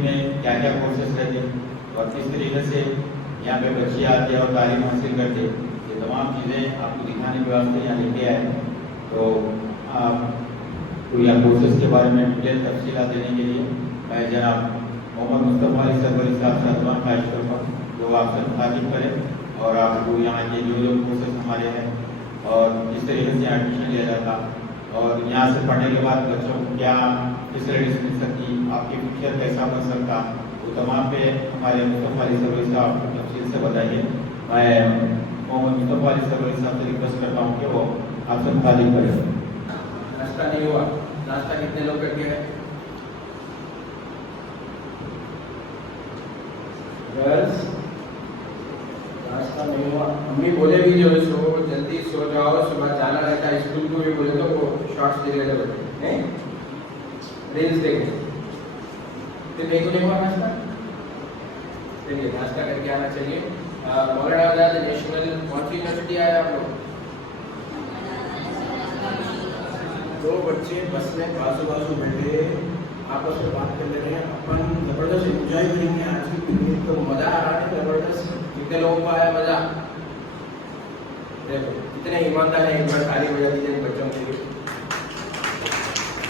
में क्या क्या कोर्सेस रहते हैं और किस तरीके से यहाँ पे बच्चे आते हैं और तालीम हासिल करते हैं, ये तमाम चीज़ें आपको दिखाने के वास्ते यहाँ लेके आए। तो आपको यहाँ कोर्सेस के बारे में डिटेल तफसीलात देने के लिए मैं जनाब मोहम्मद मुस्तफ़ा अली सरवरी साहब से तमाम ख्वाहिश करूँगा जो आपसे मुखातिब करें और आपको यहाँ के जो कोर्सेस हमारे हैं और किस तरीके से एडमिशन लिया जाता और यहाँ से पढ़ने के बाद बच्चों को क्या फैसिलिटीज मिल सकती, आपकी फ्यूचर कैसा बन सकता, वो तमाम पे हमारे मुस्तफ़ा अली सरवरी साहब तफसील से बताइए। मैं मोहम्मद मुस्तफ़ा अली सरवरी साहब से रिक्वेस्ट करता हूँ कि वो आपसे मुखातिब करें। नाश्ता नहीं हुआ, नाश्ता कितने लोग करके हैं? गर्ल्स, नाश्ता नहीं हुआ। मम्मी बोले भी जो सो जल्दी सो जाओ, सुबह जाना रहता है स्कूल को भी बोले तो वो शॉर्ट्स दे रहे थे, रील्स देखे। फिर मेरे को नहीं हुआ नाश्ता, चलिए नाश्ता करके आना चाहिए। मौलाना आजाद नेशनल कौन सी यूनिवर्सिटी आए आप लोग? दो बच्चे बस में बाजू बाजू बैठे आपस में बात कर ले रहे हैं, अपन जबरदस्त एंजॉय करेंगे आज की पिकनिक, तो मजा आ रहा है जबरदस्त। कितने लोगों को आया मजा? देखो कितने ईमानदार है, एक बार ताली बजा दीजिए बच्चों के लिए।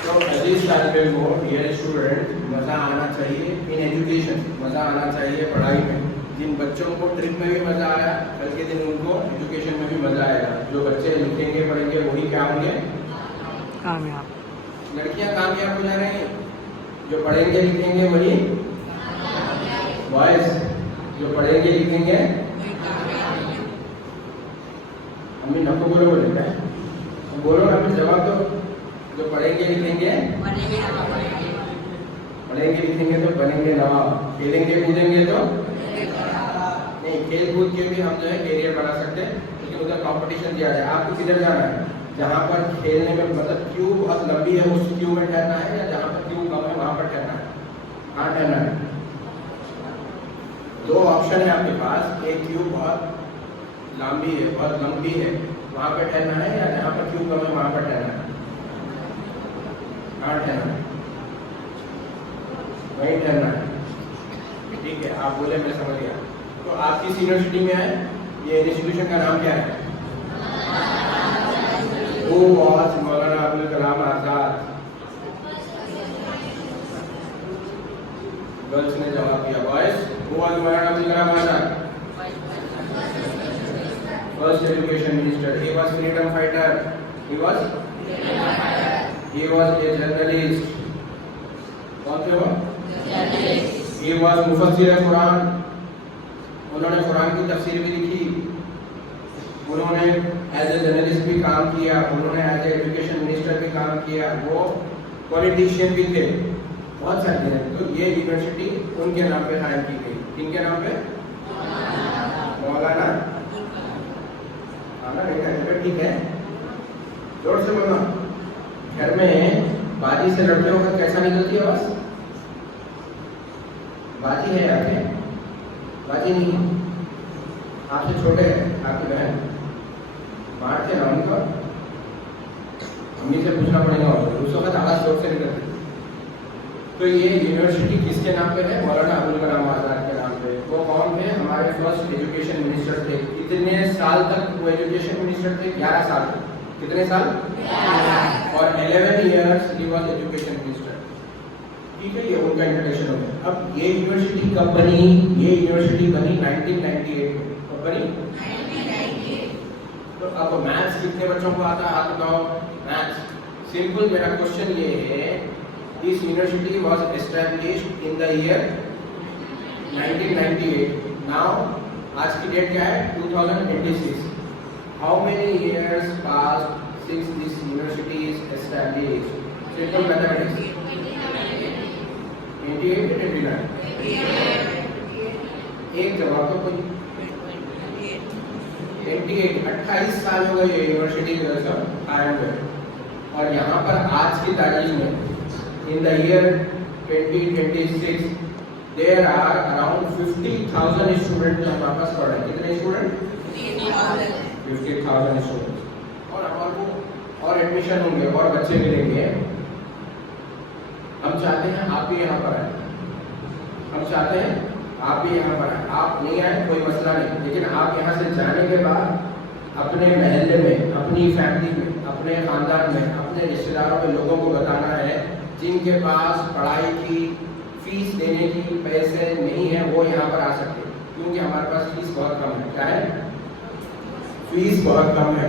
तो अजीज तालिब इल्म, डियर स्टूडेंट, मजा आना चाहिए इन एजुकेशन, मजा आना चाहिए पढ़ाई में। जिन बच्चों को ट्रिप में भी मजा आया, कल के दिन उनको एजुकेशन में भी मजा आएगा। जो बच्चे लिखेंगे पढ़ेंगे वही क्या होंगे? कामयाब। लड़कियां कामयाब हो जा रही हैं, जो पढ़ेंगे लिखेंगे वही। बॉयज जो पढ़ेंगे लिखेंगे, अम्मी नको बोलो बोले है, बोलो ना फिर जवाब दो। जो पढ़ेंगे लिखेंगे, पढ़ेंगे लिखेंगे तो बनेंगे नवाब, खेलेंगे कूदेंगे तो नहीं, खेल कूद के भी हम जो है कैरियर बना सकते हैं, लेकिन उधर कंपटीशन दिया जाए। आपको किधर जाना है? जहाँ पर खेलने में मतलब क्यू बहुत लंबी है उस क्यू में ठहरना है, या जहाँ पर क्यू कम है वहाँ पर ठहरना है? कहाँ ठहरना है? दो ऑप्शन है आपके पास, एक क्यू बहुत लंबी है, बहुत लंबी है, वहाँ पर ठहरना है, या जहाँ पर क्यू कम है वहाँ पर ठहरना है? कहाँ ठहरना है? वहीं ठहरना है, ठीक है। आप बोले मैं समझ गया। तो आप किस यूनिवर्सिटी में है? ये इंस्टीट्यूशन का नाम क्या है? वो was Maulana Abul Kalam Azad. Girls ने जवाब दिया। बॉयज, वो was Maulana Abul Kalam Azad, first education minister. He was freedom fighter, he was a journalist। कौन थे वो? He was मुफस्सिर कुरान, उन्होंने कुरान की तफसीर भी लिखी, उन्होंने एज ए जर्नलिस्ट भी काम किया, उन्होंने एज ए एजुकेशन मिनिस्टर भी काम किया, वो पॉलिटिशियन भी थे, बहुत सारे हैं। तो ये यूनिवर्सिटी उनके नाम पे कायम की गई। किनके नाम पे? मौलाना ठीक है, जोर से बोलना। घर में बाजी से लड़ते वक्त कैसा निकलती है आवाज? बाजी है यहाँ पे? बाजी नहीं है। आपसे छोटे हैं आपकी बहन, मारते ना उनको, मम्मी से पूछना पड़ेगा, उस वक्त आवाज जोर से निकलती। तो ये यूनिवर्सिटी किसके नाम पे है? मौलाना अबुल कलाम आजाद के नाम पे। वो कौन थे? हमारे फर्स्ट एजुकेशन मिनिस्टर थे। कितने साल तक वो एजुकेशन मिनिस्टर थे? 11 साल। कितने साल? 11। और 11 years he was education minister. ठीक है, ये उनका इंट्रोडक्शन हो गया। अब ये यूनिवर्सिटी कब बनी? ये यूनिवर्सिटी बनी 1998 में। कब बनी? 1998। तो अब मैथ्स कितने बच्चों को आता है? हाथ उठाओ। Maths simple. मेरा क्वेश्चन ये है, this university was established in the year 1998। Now आज की डेट क्या है? 2026। How many years passed since this university is established? Simple mathematics. 88 and 89। एक जवाब तो कोई 28 साल हो गए यूनिवर्सिटी आयरन में, और यहाँ पर आज की तारीख में in the year 2026 there are around 50,000 student जो हमारे पास पढ़ रहे हैं। कितने स्टूडेंट? 50,000 स्टूडेंट। और हमारे को और एडमिशन होंगे और बच्चे मिलेंगे। हम चाहते हैं आप भी यहाँ पर आए, हम चाहते हैं आप भी यहाँ पर आए। आप नहीं आए कोई मसला नहीं, लेकिन आप यहाँ से जाने के बाद अपने महल्ले में, अपनी फैमिली में, अपने खानदान में, अपने रिश्तेदारों में लोगों को बताना है जिनके पास पढ़ाई की फीस देने की पैसे नहीं है वो यहाँ पर आ सकते हैं, क्योंकि हमारे पास फीस बहुत कम है। क्या है? फीस बहुत कम है।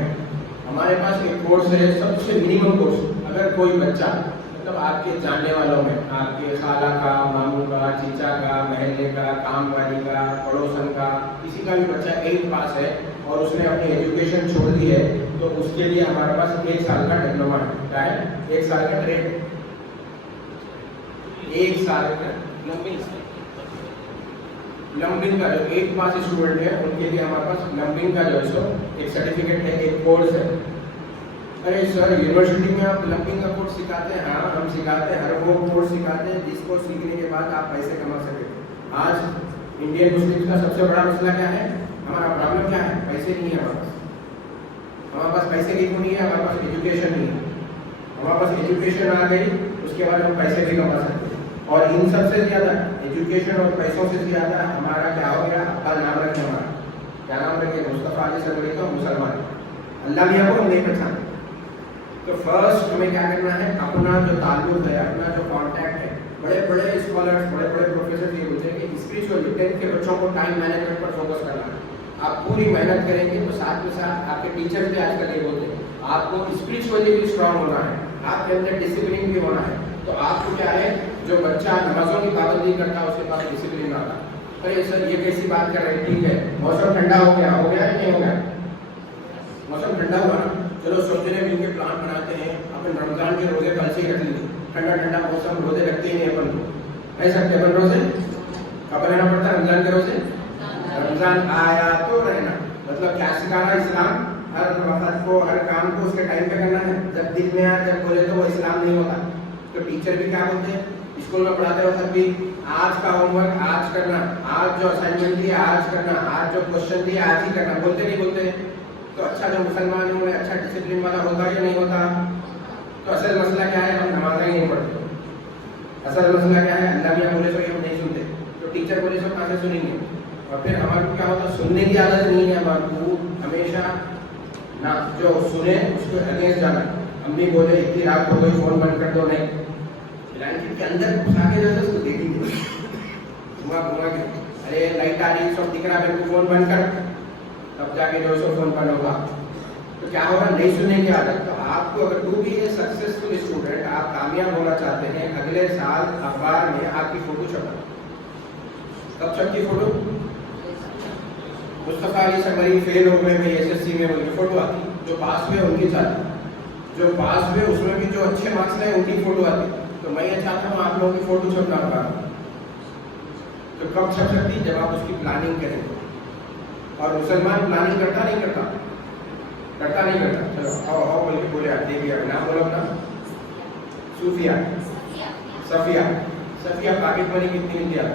हमारे पास एक कोर्स है, सबसे मिनिमम कोर्स। अगर कोई बच्चा मतलब आपके जानने वालों में, आपके खाला का, मामू का, चीचा का, महल्ले का, काम वाली का, पड़ोसन का, किसी का भी बच्चा 8 पास है और उसने अपनी एजुकेशन छोड़ दी है, तो उसके लिए हमारे पास 1 साल का डिप्लोमा है। क्या है? 1 साल का ट्रेड, 1 साल का लंबिंग का जो 8 पास स्टूडेंट है उनके लिए हमारे पास लंबिंग का जो है एक सर्टिफिकेट है, एक कोर्स है। अरे सर यूनिवर्सिटी में आप लंबिंग का कोर्स सिखाते हैं? हाँ हम सिखाते हैं, हर वो कोर्स सिखाते हैं जिसको सीखने के बाद आप पैसे कमा सके। आज इंडियन मुस्लिम्स का सबसे बड़ा मसला क्या है? हमारा प्रॉब्लम क्या है? पैसे नहीं है हमारे पास। हमारे पास पैसे की क्यों नहीं है? हमारे पास एजुकेशन नहीं है। हमारे पास एजुकेशन आ गई, उसके बाद हम पैसे भी कमा सकते हैं। और इन सबसे ज़्यादा एजुकेशन और पैसों से ज़्यादा हमारा क्या हो गया? अब्बा नाम रखें हमारा। क्या नाम रखें? मुस्तफ़ा अली सगरी का मुसलमान। अल्लाह मियाँ को हम नहीं पहचानते। तो फर्स्ट हमें क्या करना है? अपना जो ताल्लुक है, अपना जो कांटेक्ट है, बड़े बड़े स्कॉलर्स, बड़े बड़े प्रोफेसर ये बोलते हैं कि स्पिरिचुअली 10th के बच्चों को टाइम मैनेजमेंट पर फोकस करना है। आप पूरी मेहनत करेंगे तो साथ में साथ आपके टीचर्स भी आजकल ये बोलते हैं आपको स्पिरिचुअली भी स्ट्रांग होना है, आपके अंदर डिसिप्लिन भी होना है। तो आपको क्या है, जो बच्चा नमाजों की पाबंदी करता है उसके पास डिसिप्लिन आता है। अरे सर ये कैसी बात कर रहे हैं? ठीक है, मौसम ठंडा हो गया या नहीं हो गया? मौसम ठंडा हुआ ना, चलो सोचने मिलकर प्लान बनाते हैं, अपन रमजान के रोजे कल से रख लेंगे। ठंडा ठंडा मौसम, रोजे रखते ही नहीं अपन को, नहीं सकते अपन रोजे। कब रहना पड़ता है रमजान के रोजे? रमजान आया तो रहना। मतलब क्या सिखाना इस्लाम? हर वक्त को, हर काम को उसके टाइम पे करना है। जब दिल में आए, जब बोले तो वो इस्लाम नहीं होता। तो टीचर भी क्या बोलते हैं स्कूल में पढ़ाते वक्त भी, आज का होमवर्क आज करना, आज जो असाइनमेंट दिया आज करना, आज जो क्वेश्चन दिया आज ही करना। बोलते नहीं बोलते? तो अच्छा जो मुसलमान है उन्हें अच्छा डिसिप्लिन वाला होगा या नहीं होता? तो असल मसला क्या है? हम नमाज़ें ही नहीं पढ़ते। असल मसला क्या है? अल्लाह मियाँ बोले तो हम नहीं सुनते, तो टीचर बोले तो कहाँ से सुनेंगे? और फिर हमारे को क्या होता? सुनने की आदत नहीं है हमारे को, हमेशा ना जो सुने उसको अगेंस्ट जाना। अम्मी बोले इतनी रात हो गई फोन बंद कर दो, नहीं, ब्लैंकेट के अंदर घुसा के जाते उसको देखेंगे घुमा घुमा के, अरे लाइट आ रही सब दिख रहा है, फोन बंद कर, तब जाके जो सो फोन बंद होगा। तो क्या होगा? नहीं सुनने की आदत। तो आपको अगर to be a successful student, आप कामयाब होना चाहते हैं, अगले साल अखबार में आपकी फोटो छपा। कब छपती फोटो? मुस्तफ़ा अली सगरी फेल हो गए भाई एसएससी में, उनकी फोटो आती। जो पास हुए उनकी चाहती, जो पास हुए उसमें भी जो अच्छे मार्क्स लाए उनकी फोटो आती। तो मैं ये चाहता हूँ आप लोगों की फोटो छपना होगा। तो कब छप सकती? जब आप उसकी प्लानिंग करेंगे। और मुसलमान प्लानिंग करता नहीं करता? करता नहीं करता? चलो आओ आओ बोल के बोले आते भी नाम बोलो अपना। सूफिया, सफिया। सफिया पॉकेट मनी कितनी मिलती है?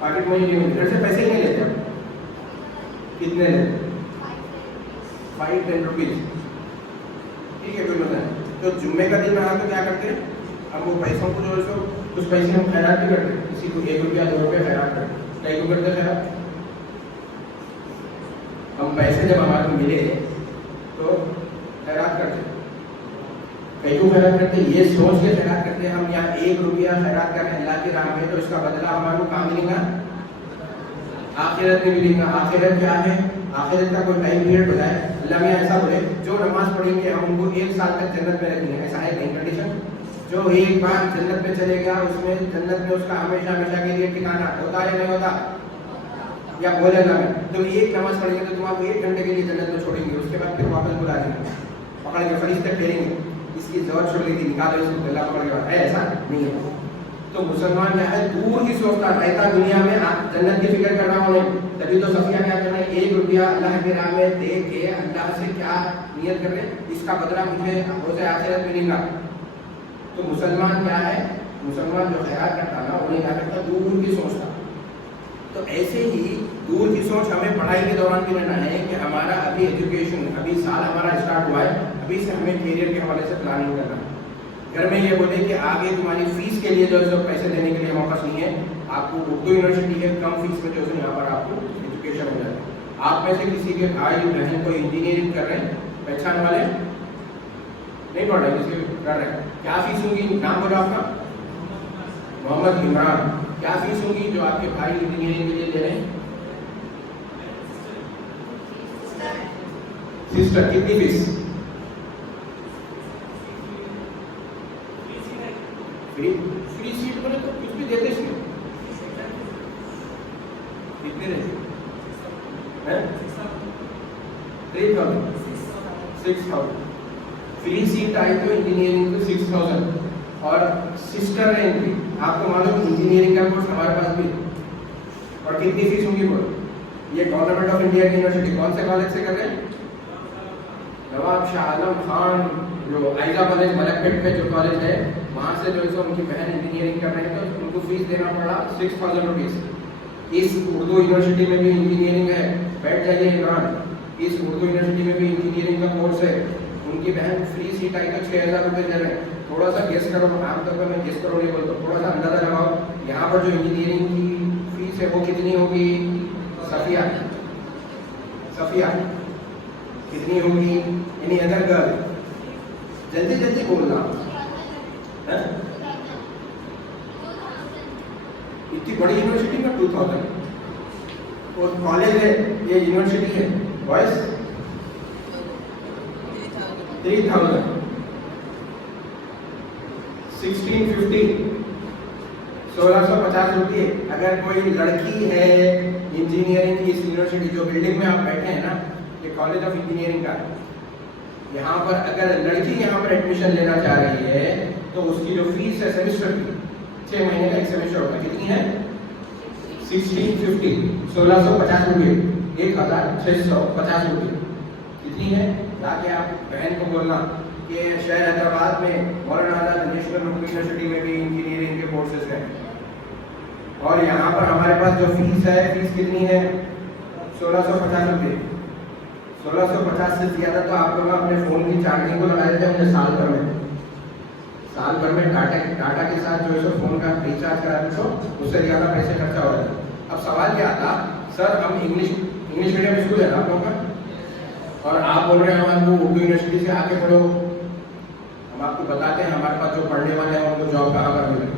पॉकेट मनी नहीं मिलती, घर से पैसे नहीं लेते आप? कितने लेते? 5-10 रुपीज। ठीक है, कोई मसला नहीं। तो जुम्मे का दिन रहा तो क्या करते हैं? अब वो पैसों को जो है कुछ पैसे हम खैरात भी करते हैं, किसी को 1 रुपया 2 रुपये खैरात करते हैं। कई को करते खैरात। हम पैसे जब हमारे को मिले तो खैरात करते हैं। कई को खैरात करते हैं, ये सोच के खैरात करते हैं हम यहाँ 1 रुपया खैरात करें अल्लाह के राह में तो इसका बदला हमारे को कहाँ मिलेगा? आखिरत में मिलेगा। आखिरत क्या है? आखिरत का कोई टाइम पीरियड बताए। अल्लाह मियाँ ऐसा बोले जो नमाज पढ़ेंगे हम उनको 1 साल तक जन्नत में रखेंगे। ऐसा है नहीं कंडीशन? जो एक बार जन्नत में चले गया उसमें जन्नत में उसका हमेशा हमेशा के लिए ठिकाना होता या नहीं होता? या बोले ना मैं तुम 1 नमाज पढ़ेंगे तो तुम आपको 1 घंटे के लिए जन्नत में छोड़ेंगे, उसके बाद फिर वापस बुला देंगे, पकड़ के फरिश्ते फेरेंगे, इसकी जरूरत छोड़ ली थी, निकालो इसको, अल्लाह पकड़ के। है ऐसा? नहीं है। तो मुसलमान क्या है, दूर की सोचता रहता दुनिया में, जन्नत की फिक्र कर रहा हूँ। तभी तो सफिया क्या कर रहे हैं, 1 रुपया अल्लाह के राह में दे के अल्लाह से क्या नियत कर रहे हैं, इसका बदला मुझे रोज़े आखिरत मिलेगा। तो मुसलमान क्या है, मुसलमान जो खैरात करता ना, उन्हें क्या करता, दूर की सोचता। तो ऐसे ही दूर की सोच हमें पढ़ाई के दौरान भी लेना है कि हमारा अभी एजुकेशन, अभी साल हमारा स्टार्ट हुआ है, अभी से हमें करियर के हवाले से प्लानिंग करना है। घर में ये बोले कि आगे तुम्हारी फीस के लिए जो है पैसे देने के लिए हमारे पास नहीं है, आपको उर्दू यूनिवर्सिटी है, कम फीस में जो है यहाँ पर आपको एजुकेशन हो जाए। आप में से किसी के भाई बहन को इंजीनियरिंग कर रहे हैं, पहचान वाले नहीं पढ़ रहे, किसी कर रहे हैं, क्या फीस होगी, नाम बोलो आपका, मोहम्मद इमरान, क्या फीस होगी जो आपके भाई इंजीनियरिंग के लिए दे रहे हैं? सिस्टर कितनी फीस? फ्री सीट बोले तो कुछ भी देते इसमें, कितने रहते हैं? 3,000 6,000 फ्री सीट आई तो इंजीनियरिंग को 6,000। और सिस्टर है इनकी, आपको मालूम इंजीनियरिंग का कोर्स हमारे पास भी, और कितनी फीस होगी बोलो? ये गवर्नमेंट ऑफ इंडिया की यूनिवर्सिटी, कौन से कॉलेज से कर रहे हैं? नवाब शाह आलम खान, जो आइजा कॉलेज मलकपेट में जो कॉलेज है, वहाँ से जो है उनकी बहन इंजीनियरिंग कर रहे हैं, तो उनको फीस देना पड़ा 6,000 रुपीज़। इस उर्दू यूनिवर्सिटी में भी इंजीनियरिंग है, बैठ जाइए इमरान, इस उर्दू यूनिवर्सिटी में भी इंजीनियरिंग का कोर्स है, उनकी बहन फ्री सीट आई तो 6,000 रुपये दे रहे हैं। थोड़ा सा गेस करो, आमतौर पर मैं गेस करो नहीं बोलता, थोड़ा सा अंदाजा लगाओ, यहाँ पर जो इंजीनियरिंग की फीस है वो कितनी होगी? सफिया सफिया कितनी होगी? यानी अदर गर्ल, जल्दी जल्दी बोलना है? इतनी बड़ी यूनिवर्सिटी में 2,000, और कॉलेज है, ये यूनिवर्सिटी है, बॉयज 3,000, 1650 1650 रुपये। अगर कोई लड़की है इंजीनियरिंग इस यूनिवर्सिटी, जो बिल्डिंग में आप बैठे हैं ना, ये कॉलेज ऑफ इंजीनियरिंग का है, यहाँ पर अगर लड़की यहाँ पर एडमिशन लेना चाह रही है तो उसकी जो फीस है सेमेस्टर की, 6 महीने का एक सेमेस्टर होगा, कितनी है? 1650 1650 रुपये, 1,650 रुपये कितनी है? ताकि आप बहन को बोलना कि शहर हैदराबाद में मौलाना आजाद नेशनल यूनिवर्सिटी में भी इंजीनियरिंग के कोर्सेज हैं, और यहाँ पर हमारे पास जो फीस है, फीस कितनी है? 1650 रुपये। 1650 से ज़्यादा तो आप लोग अपने फ़ोन की चार्जिंग को लगा देते होंगे साल भर में डाटा के साथ जो है फ़ोन का रिचार्ज करा देते हो, उससे ज़्यादा पैसे खर्चा हो जाता है। अब सवाल क्या आता, सर हम इंग्लिश मीडियम स्कूल है ना आप लोगों का, और आप बोल रहे हैं हमारे को उर्दू यूनिवर्सिटी से आके पढ़ो, हम आपको बताते हैं हमारे पास जो पढ़ने वाले हैं उनको जॉब कहाँ पर मिले।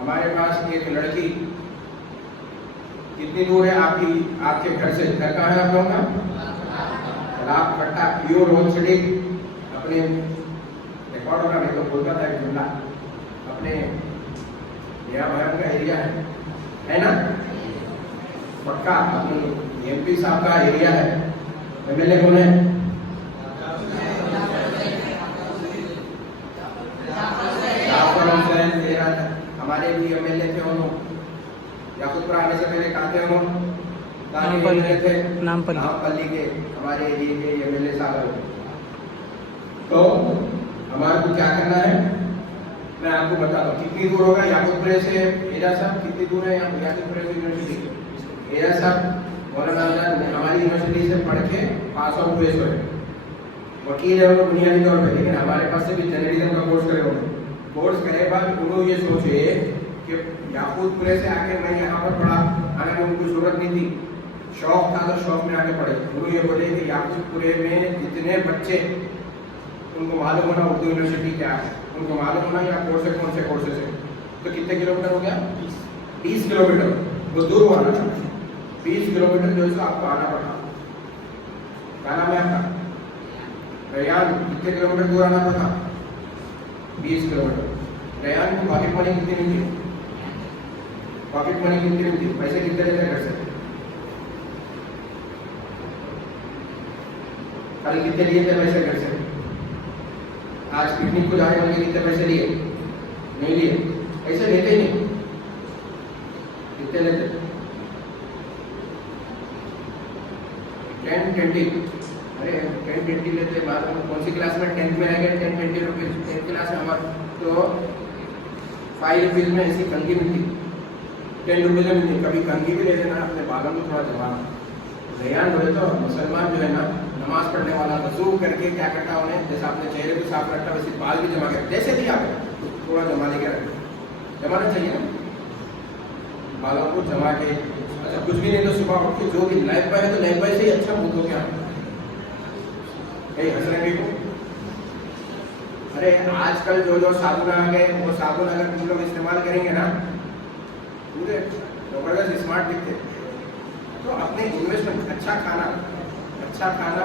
हमारे पास एक लड़की, कितनी दूर है आपके घर से? घर कहाँ है आप लोगों का? तालाब कट्टा, प्योर होल सिटी, अपने रिकॉर्ड होना नहीं तो बोलता था एक जुमला, अपने नया भवन का एरिया है ना, पक्का अपनी एमपी साहब का एरिया है। एमएलए कौन है? हमारे भी एमएलए थे उन्होंने, याकूबपुर आने से पहले कहाँ थे उन्होंने? नामपल्ली के हमारे एरिया के एमएलए साहब। तो हमारे को क्या करना है, मैं आपको बताता हूँ। कितनी दूर होगा याकूबपुर से एरा साहब? कितनी दूर है याकूबपुर से यूनिवर्सिटी? एरा साहब मौलाना आजाद हमारी यूनिवर्सिटी से पढ़ के पास आउट हुए हुए वकील है वो बुनियादी तौर पर, लेकिन हमारे पास से भी जर्नलिज्म का कोर्स करे होंगे। कोर्स करे बाद उन्होंने ये सोचे कि याकूबपुर से आके मैं यहाँ पर पढ़ा, हालांकि उनको जरूरत नहीं थी, शौक था तो शौक में आके पढ़े। गुरु ये बोले कि याकूबपुर में जितने बच्चे, उनको मालूम होना उर्दू यूनिवर्सिटी क्या है, उनको मालूम होना या कौन से कोर्सेज है। तो कितने किलोमीटर हो गया? 20 किलोमीटर, वो दूर हुआ ना, 20 किलोमीटर जो है आपको आना पड़ा। क्या नाम है आपका? रैयान। कितने किलोमीटर दूर आना पड़ा? 20 किलोमीटर। रैयान को पॉकेट मनी कितनी मिलती? पॉकेट मनी कितनी मिलती? पैसे कितने लेते घर से? कल कितने लिए थे पैसे घर से? आज पिकनिक को जाने वाले कितने पैसे लिए? नहीं लिए। पैसे लेते ही नहीं। कितने लेते? 10-20। अरे 10-20 लेते, मालूम कौन सी क्लास में? 10th में आएगा 10-20 रुपीज़। 10th क्लास में हमारा तो 5 रुपीज़ में ऐसी कंगी मिलती, 10 रुपये में मिलती। कभी कंगी भी ले लेना, अपने बालों में थोड़ा जमा। रैयान बोले तो मुसलमान जो है ना, नमाज पढ़ने वाला वजू करके क्या करता है उन्हें, जैसे अपने चेहरे को साफ रखता वैसे बाल भी जमा कर, जैसे दिया थोड़ा जमा लेके रख, जमाना चाहिए ना बालों को जमा के। अच्छा कुछ भी नहीं तो सुबह उठ के जो भी लाइफ बॉय है तो लाइफ बॉय से ही अच्छा मुंह धो क्या कहीं हंस रहे को। अरे आजकल जो साबुन आ गए वो साबुन अगर तुम लोग इस्तेमाल करेंगे ना पूरे जबरदस्त स्मार्ट दिखते। तो अपने इन्वेस्टमेंट, अच्छा खाना,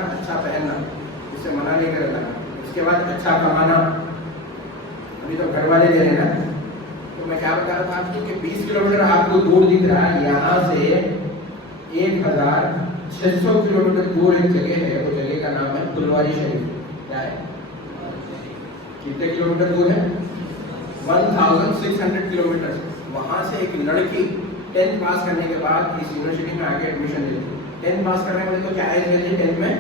अच्छा पहनना, इससे मना नहीं करेगा। इसके बाद अच्छा कमाना, अभी तो घर वाले दे रहे ना। तो मैं क्या बता रहा था आपको कि 20 किलोमीटर आपको दूर दिख रहा है, यहाँ से 1600 किलोमीटर दूर एक जगह है, वो जगह का नाम है फुलवारी शरीफ। क्या है? कितने किलोमीटर दूर है? 1600 किलोमीटर। वहाँ से एक लड़की 10th पास करने के बाद इस यूनिवर्सिटी में आके एडमिशन लेती है। 10th पास करने वाले तो क्या एज लेते हैं 10th में?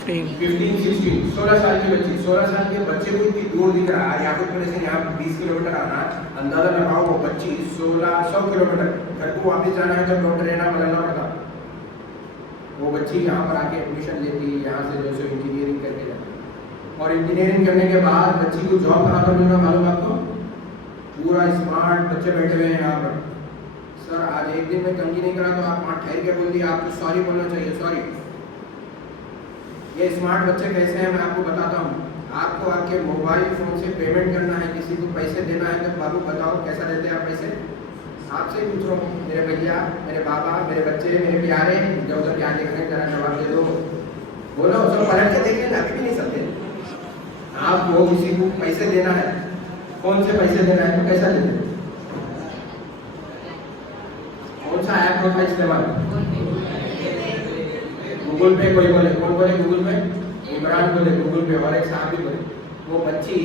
15-16 16 साल की बच्ची। 16 साल के बच्चे को इतनी दूर दिख रहा है, याकूब पुणे से यहाँ 20 किलोमीटर आना, अंदाजा लगाओ वो बच्ची 1600 किलोमीटर। घर को वापस जाना है तो डॉक्टर रहना बदलना पड़ता। वो बच्ची यहाँ पर आके एडमिशन लेती, यहाँ से जो सो इंजीनियरिंग करके जाती। और इंजीनियरिंग करने के बाद बच्ची को जॉब कहाँ पर मिल रहा मालूम आपको? पूरा स्मार्ट बच्चे बैठे हुए हैं यहाँ पर। सर आज एक दिन में कंगी नहीं करा तो आप वहाँ ठहर के बोल दिए, आपको सॉरी बोलना चाहिए, सॉरी। ये स्मार्ट बच्चे कैसे हैं मैं आपको बताता हूँ। आपको आपके मोबाइल फोन से पेमेंट करना है, किसी को पैसे देना है तो बाबू बताओ कैसा देते हैं आप पैसे? आपसे पूछ रहा हूँ, मेरे भैया, मेरे बाबा, मेरे बच्चे, मेरे प्यारे, इधर उधर क्या देख रहे हैं जरा जवाब दे दो। बोलो सब पलट के देखिए ना, अभी भी नहीं सकते। आपको किसी को पैसे देना है, कौन से पैसे देना है तो कैसा देते? कौन सा ऐप होता है इस्तेमाल? गूगल पे। कोई बोले, कौन बोले गूगल पे? इमरान बोले गूगल पे, और एक साहब भी बोले। वो बच्ची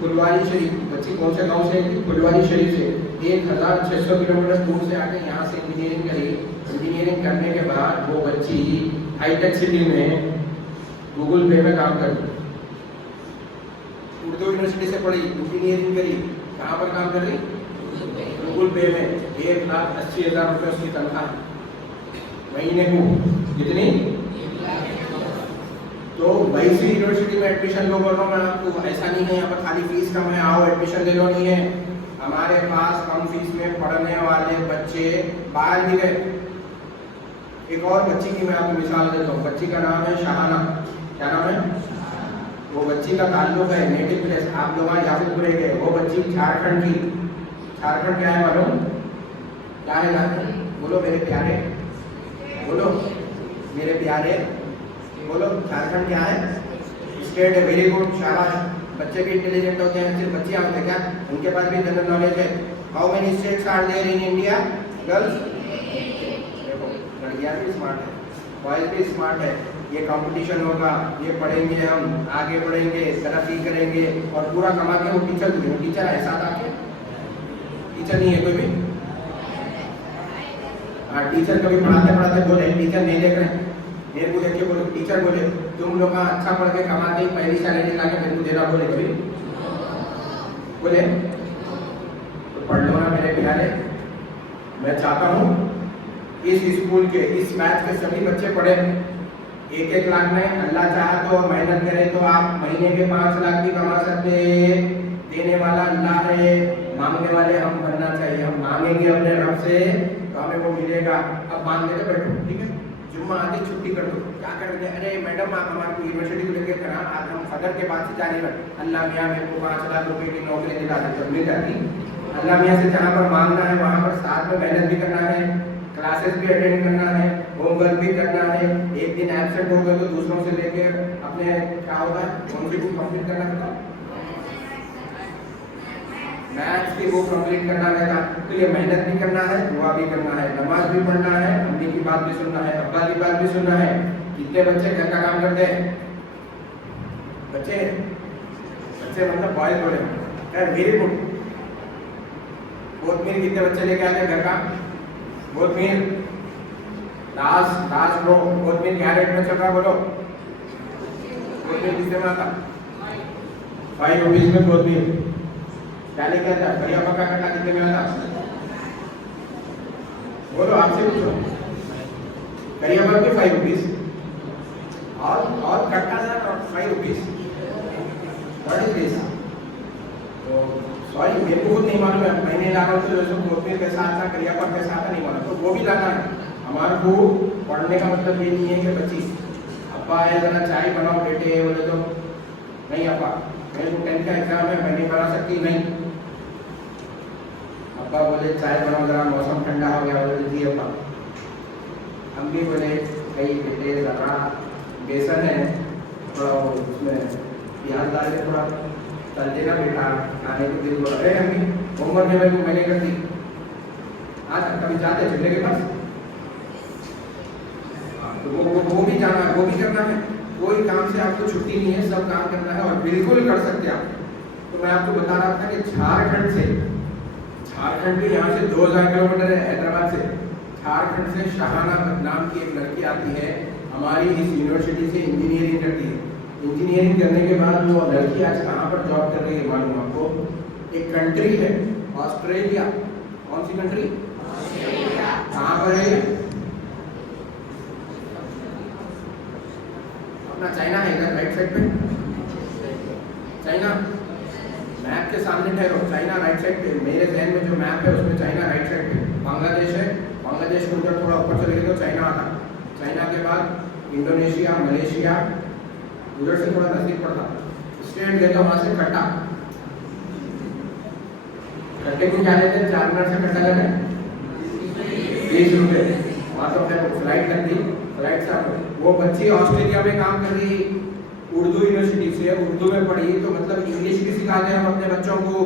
फुलवारी शरीफ, बच्ची कौन से गांव से? फुलवारी शरीफ से 1600 किलोमीटर दूर से आके यहाँ से इंजीनियरिंग करी। इंजीनियरिंग करने के बाद वो बच्ची हाईटेक सिटी में गूगल पे में काम करती। उर्दू यूनिवर्सिटी से पढ़ी, इंजीनियरिंग करी, कहाँ पर काम कर रही? गूगल पे में। 1,80,000 रुपये उसकी तनख्वाह महीने को। कितनी? तो वैसी यूनिवर्सिटी में एडमिशन लो बोल रहा हूँ मैं आपको। ऐसा नहीं है यहाँ पर खाली फीस कम है आओ एडमिशन ले लो, नहीं है। हमारे पास कम फीस में पढ़ने वाले बच्चे बाहर भी गए। एक और बच्ची की मैं आपको मिसाल देता हूँ। बच्ची का नाम है शाहाना। क्या नाम है? वो बच्ची का ताल्लुक है नेटिव प्लेस, आप लोग याकूबपुरे गए। वो बच्ची झारखंड की। झारखंड क्या है मालूम? क्या है झारखंड? बोलो मेरे प्यारे, बोलो मेरे प्यारे, बोलो झारखंड क्या है? स्टेट है। वेरी गुड, शाबाश। बच्चे भी इंटेलिजेंट होते हैं, सिर्फ बच्चियाँ होते हैं क्या? उनके पास भी जनरल नॉलेज है। How many states are there in India? Girls? देखो लड़कियाँ भी स्मार्ट है, बॉयज भी स्मार्ट है। ये कंपटीशन होगा, ये पढ़ेंगे, हम आगे बढ़ेंगे, तरक्की करेंगे और पूरा कमा के वो टीचर भी। टीचर है साथ आके? टीचर नहीं है कोई भी? हाँ टीचर कभी पढ़ाते पढ़ाते बोले टीचर नहीं देख रहे, मेरे को देख के बोले, टीचर बोले तुम लोग अच्छा पढ़ के कमाते पहली सैलरी ला के मेरे को देना, बोले कभी बोले? तो पढ़ लो ना मेरे प्यारे। मैं चाहता हूँ इस स्कूल के इस मैथ के सभी बच्चे पढ़े 1-1 लाख में। अल्लाह चाहा तो मेहनत करे तो आप महीने के 5 लाख भी कमा सकते। देने वाला अल्लाह है, मांगने वाले हम बनना चाहिए। हम मांगेंगे अपने रब से तो हमें वो मिलेगा। अब मांगने के बैठो, ठीक है? जुम्मा आती छुट्टी कर दो। क्या करेंगे? अरे मैडम आप हमारे को यूनिवर्सिटी को लेकर करा, आज हम फजर के बाद से जाने लगे। अल्लाह मियाँ मेरे को 5 लाख रुपए की नौकरी दिला दे, जब मिल जाती। अल्लाह मियाँ से जहाँ पर मांगना है वहाँ पर साथ में मेहनत भी करना है, क्लासेस भी अटेंड करना है, होमवर्क भी करना है। एक दिन एब्सेंट हो गए तो दूसरों से लेके अपने क्या होगा उनकी बुक कंप्लीट करना रहता, मैथ्स की बुक कंप्लीट करना रहता। तो ये मेहनत भी करना है, दुआ भी करना है, नमाज भी पढ़ना है, अम्मी की बात भी सुनना है, अब्बा की बात भी सुनना है। कितने बच्चे घर का काम करते हैं? बच्चे मतलब बॉयज बोले वेरी गुड। कोतमीर कितने बच्चे लेके आते हैं घर का? कोतमीर लास्ट लो, कोतमीर क्या रेट में चल रहा है बोलो? कोतमीर कितने में आता? 5 रुपीज में कोतमीर। क्या लेके आता? बढ़िया पक्का कट्टा कितने में आता? बोलो, आपसे पूछो। करिया पर भी 5 रुपीज और कट्टा 5 रुपीज। What is this? तो सॉरी, मेरे को खुद नहीं मालूम है। मैंने ला रहा हूँ तो जैसे कोतमीर कैसा आता, करिया पर कैसा आता नहीं मालूम, तो वो भी लाना है। हमारे को पढ़ने का मतलब ये नहीं है कि बच्ची अब्बा आए जरा चाय बनाओ बेटे, बोले तो नहीं अब्बा मेरे को 10th का एग्जाम है, मैं नहीं बना सकती, नहीं। अब्बा बोले चाय बनाओ जरा, मौसम ठंडा हो गया, बोले जी अब्बा। हम भी बोले कई बेटे जरा बेसन है थोड़ा, उसमें प्याज डाल के थोड़ा तल देना बेटा, खाने को दिल बोला। अरे अम्मी होमवर्क में मेरे को मैंने कर दी। आज कभी जाते झूले के पास तो वो भी जाना है, वो भी करना है। कोई काम से आपको छुट्टी नहीं है, सब काम करना है और बिल्कुल कर सकते हैं आप। तो मैं आपको बता रहा था कि झारखंड भी यहाँ से 2000 किलोमीटर है, हैदराबाद से। झारखंड से शाहाना नाम की एक लड़की आती है, हमारी इस यूनिवर्सिटी से इंजीनियरिंग करती है। इंजीनियरिंग करने के बाद वो लड़की आज कहाँ पर जॉब कर रही है मालूम आपको? एक कंट्री है ऑस्ट्रेलिया। कौन सी कंट्री? कहाँ पर है? अपना चाइना है इधर राइट साइड पे। चाइना मैप के सामने ठहरो, चाइना राइट साइड पे। मेरे जहन में जो मैप है उसमें चाइना राइट साइड पे। बांग्लादेश है, बांग्लादेश को उधर थोड़ा ऊपर चले गए तो चाइना आता। चाइना के बाद इंडोनेशिया, मलेशिया, उधर से थोड़ा नजदीक पड़ता। स्टेट लेगा वहां से कट्टा। कट्टे को क्या लेते हैं? 4 मिनट से कट्टा लेते हैं 20 रुपये। वहां तो फिर फ्लाइट लगती, फ्लाइट से वो बच्ची ऑस्ट्रेलिया में काम कर रही, उर्दू यूनिवर्सिटी से उर्दू में पढ़ी, तो मतलब इंग्लिश भी सिखाते हैं हम अपने बच्चों को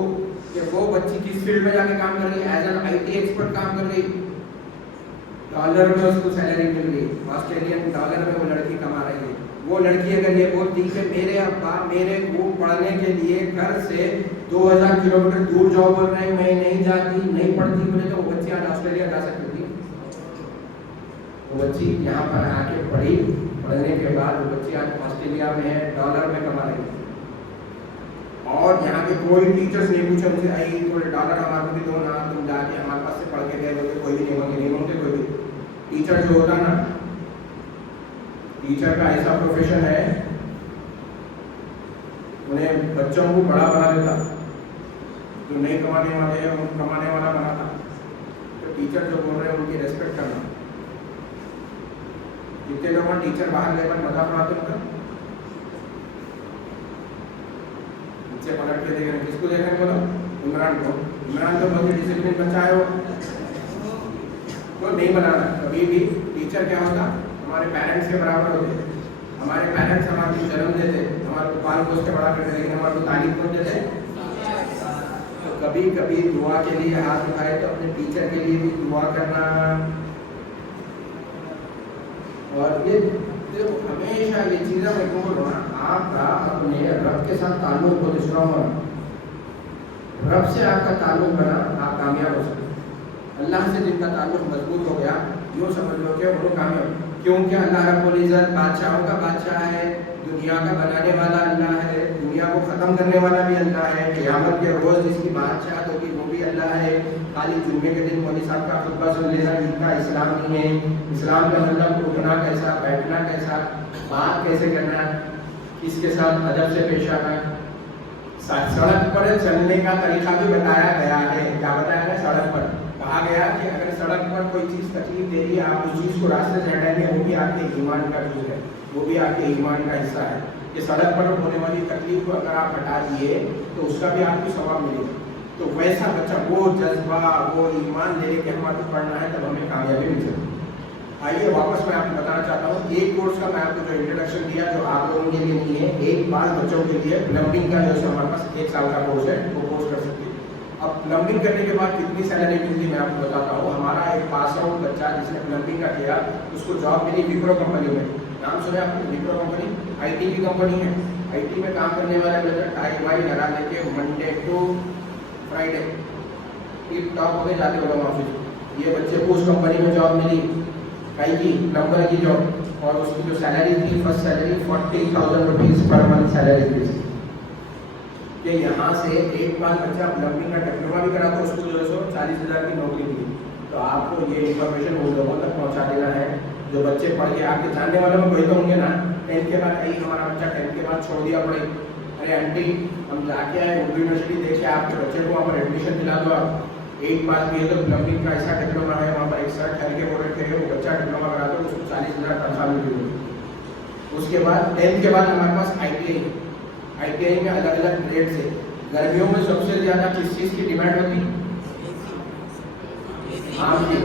कि वो बच्ची किस फील्ड में जाके काम कर रही है। एज एन IT एक्सपर्ट काम कर रही, डॉलर में उसको सैलरी मिल रही, ऑस्ट्रेलियन डॉलर में वो लड़की कमा रही है। वो लड़की अगर ये बोलती है मेरे अब्बा मेरे को पढ़ने के लिए घर से 2000 किलोमीटर दूर जाओ बोल रहे हैं, मैं नहीं जाती, नहीं पढ़ती, बोले तो वो बच्ची आज ऑस्ट्रेलिया जा सकती थी। वो बच्ची यहाँ पर आके पढ़ी, पढ़ने के बाद वो बच्ची आज ऑस्ट्रेलिया में है, डॉलर में कमा रही है। और यहाँ के कोई टीचर्स नहीं पूछे उनसे, आई थोड़े डॉलर हमारे को भी दो ना, तुम जाके हमारे पास से पढ़ के गए बोलते, कोई भी नहीं मांगते कोई भी। टीचर जो होता ना, टीचर का ऐसा प्रोफेशन है, उन्हें बच्चों को बड़ा बना देता, जो नहीं कमाने वाले हैं उनको कमाने वाला बनाता। तो टीचर जो बोल रहे हैं उनकी रेस्पेक्ट करना। जितने लोग टीचर बाहर लेकर मजाक उड़ाते उनका, नीचे पलट के देख रहे, किसको देख रहे बोलो? इमरान को। इमरान तो बहुत डिसिप्लिन बच्चा है, वो नहीं बनाना। कभी भी टीचर क्या होता? हमारे पेरेंट्स के बराबर होते। हमारे पेरेंट्स हमारे को जन्म देते, हमारे को पाल पोस के बड़ा करते, लेकिन हमारे को तालीम कौन देते? तो कभी कभी दुआ के लिए हाथ उठाए तो अपने टीचर के लिए भी दुआ करना। और ये हमेशा ये चीज़ें मैं क्यों बोल रहा हूँ, आपका अपने रब के साथ ताल्लुक बहुत स्ट्रॉन्ग होना। रब से आपका ताल्लुक बना, आप कामयाब हो सकते। अल्लाह से जिनका ताल्लुक मजबूत हो गया, यूँ समझ लो कि वो कामयाब। क्योंकि अल्लाह रब्बुल इज़्ज़त बादशाहों का बादशाह है, दुनिया का बनाने वाला अल्लाह है, दुनिया को ख़त्म करने वाला भी अल्लाह है। क़यामत के रोज़ जिसकी बादशाह होगी वो भी अल्लाह है। खाली जुम्मे के दिन मौलवी साहब का खुतबा सुन लेना इनका इस्लाम नहीं है। इस्लाम का मतलब उठना कैसा, बैठना कैसा, बात कैसे करना, किसके साथ अदब से पेश आना। सड़क पर चलने का तरीका भी बताया गया है। क्या बताया गया? सड़क पर कहा गया कि अगर सड़क पर कोई चीज़ तकलीफ दे रही है, आप उस चीज़ को रास्ते से हटाएंगे, वो भी आपके ईमान का जुज़ है, वो भी आपके ईमान का हिस्सा है। कि सड़क पर होने वाली तकलीफ को अगर आप हटा दिए तो उसका भी आपको सवाब मिलेगा। तो वैसा बच्चा, वो जज्बा, वो ईमान ले के हमारे पढ़ना है, तब हमें कामयाबी मिल सकती है। आइए वापस मैं आपको बताना चाहता हूँ, एक कोर्स का मैं आपको जो इंट्रोडक्शन दिया, जो आप लोगों के लिए नहीं है, एक बार बच्चों के लिए प्लम्बिंग का जो हमारे पास 1 साल का कोर्स है, वो कोर्स कर सकते हैं। अब प्लम्बिंग करने के बाद कितनी सैलरी मिलती है मैं आपको बताता हूँ। हमारा एक पास आउट बच्चा जिसने प्लम्बिंग का किया, उसको जॉब मिली विप्रो कंपनी में। नाम सुने आपने? विप्रो कंपनी IT की कंपनी है। IT में काम करने वाले बच्चा टाई वाई लगा लेके Monday to Friday tip top हो गए, जाते हो ऑफिस। ये बच्चे को उस कंपनी में जॉब मिली, कई की नंबर की जॉब, और उसकी जो सैलरी थी, first salary 40,000 rupees per month salary थी। कि यहाँ से एक बार बच्चा प्लम्बिंग का डिप्लोमा भी करा तो उसको जो है सो 40,000 की नौकरी मिली। तो आपको ये इन्फॉर्मेशन उन लोगों तक पहुँचा देना है जो बच्चे पढ़ के, आपके जानने वालों में कोई तो होंगे ना, 10th के बाद कहीं हमारा बच्चा 10th के बाद छोड़ दिया पढ़े, अरे आंटी हम जाके आए उर्दू यूनिवर्सिटी देखे, आपके बच्चे को वहाँ पर एडमिशन दिला दो। आप 8 पास भी है तो प्लम्बिंग का ऐसा डिप्लोमा है, वहाँ पर एक सर ठहर के बोल रहे थे, वो बच्चा डिप्लोमा करा दो, उसको 40,000 तनख्वाह मिली। उसके बाद 10th के बाद हमारे पास ITI में अलग अलग ग्रेड से, गर्मियों में सबसे ज़्यादा किस चीज़ की डिमांड होती? आम की।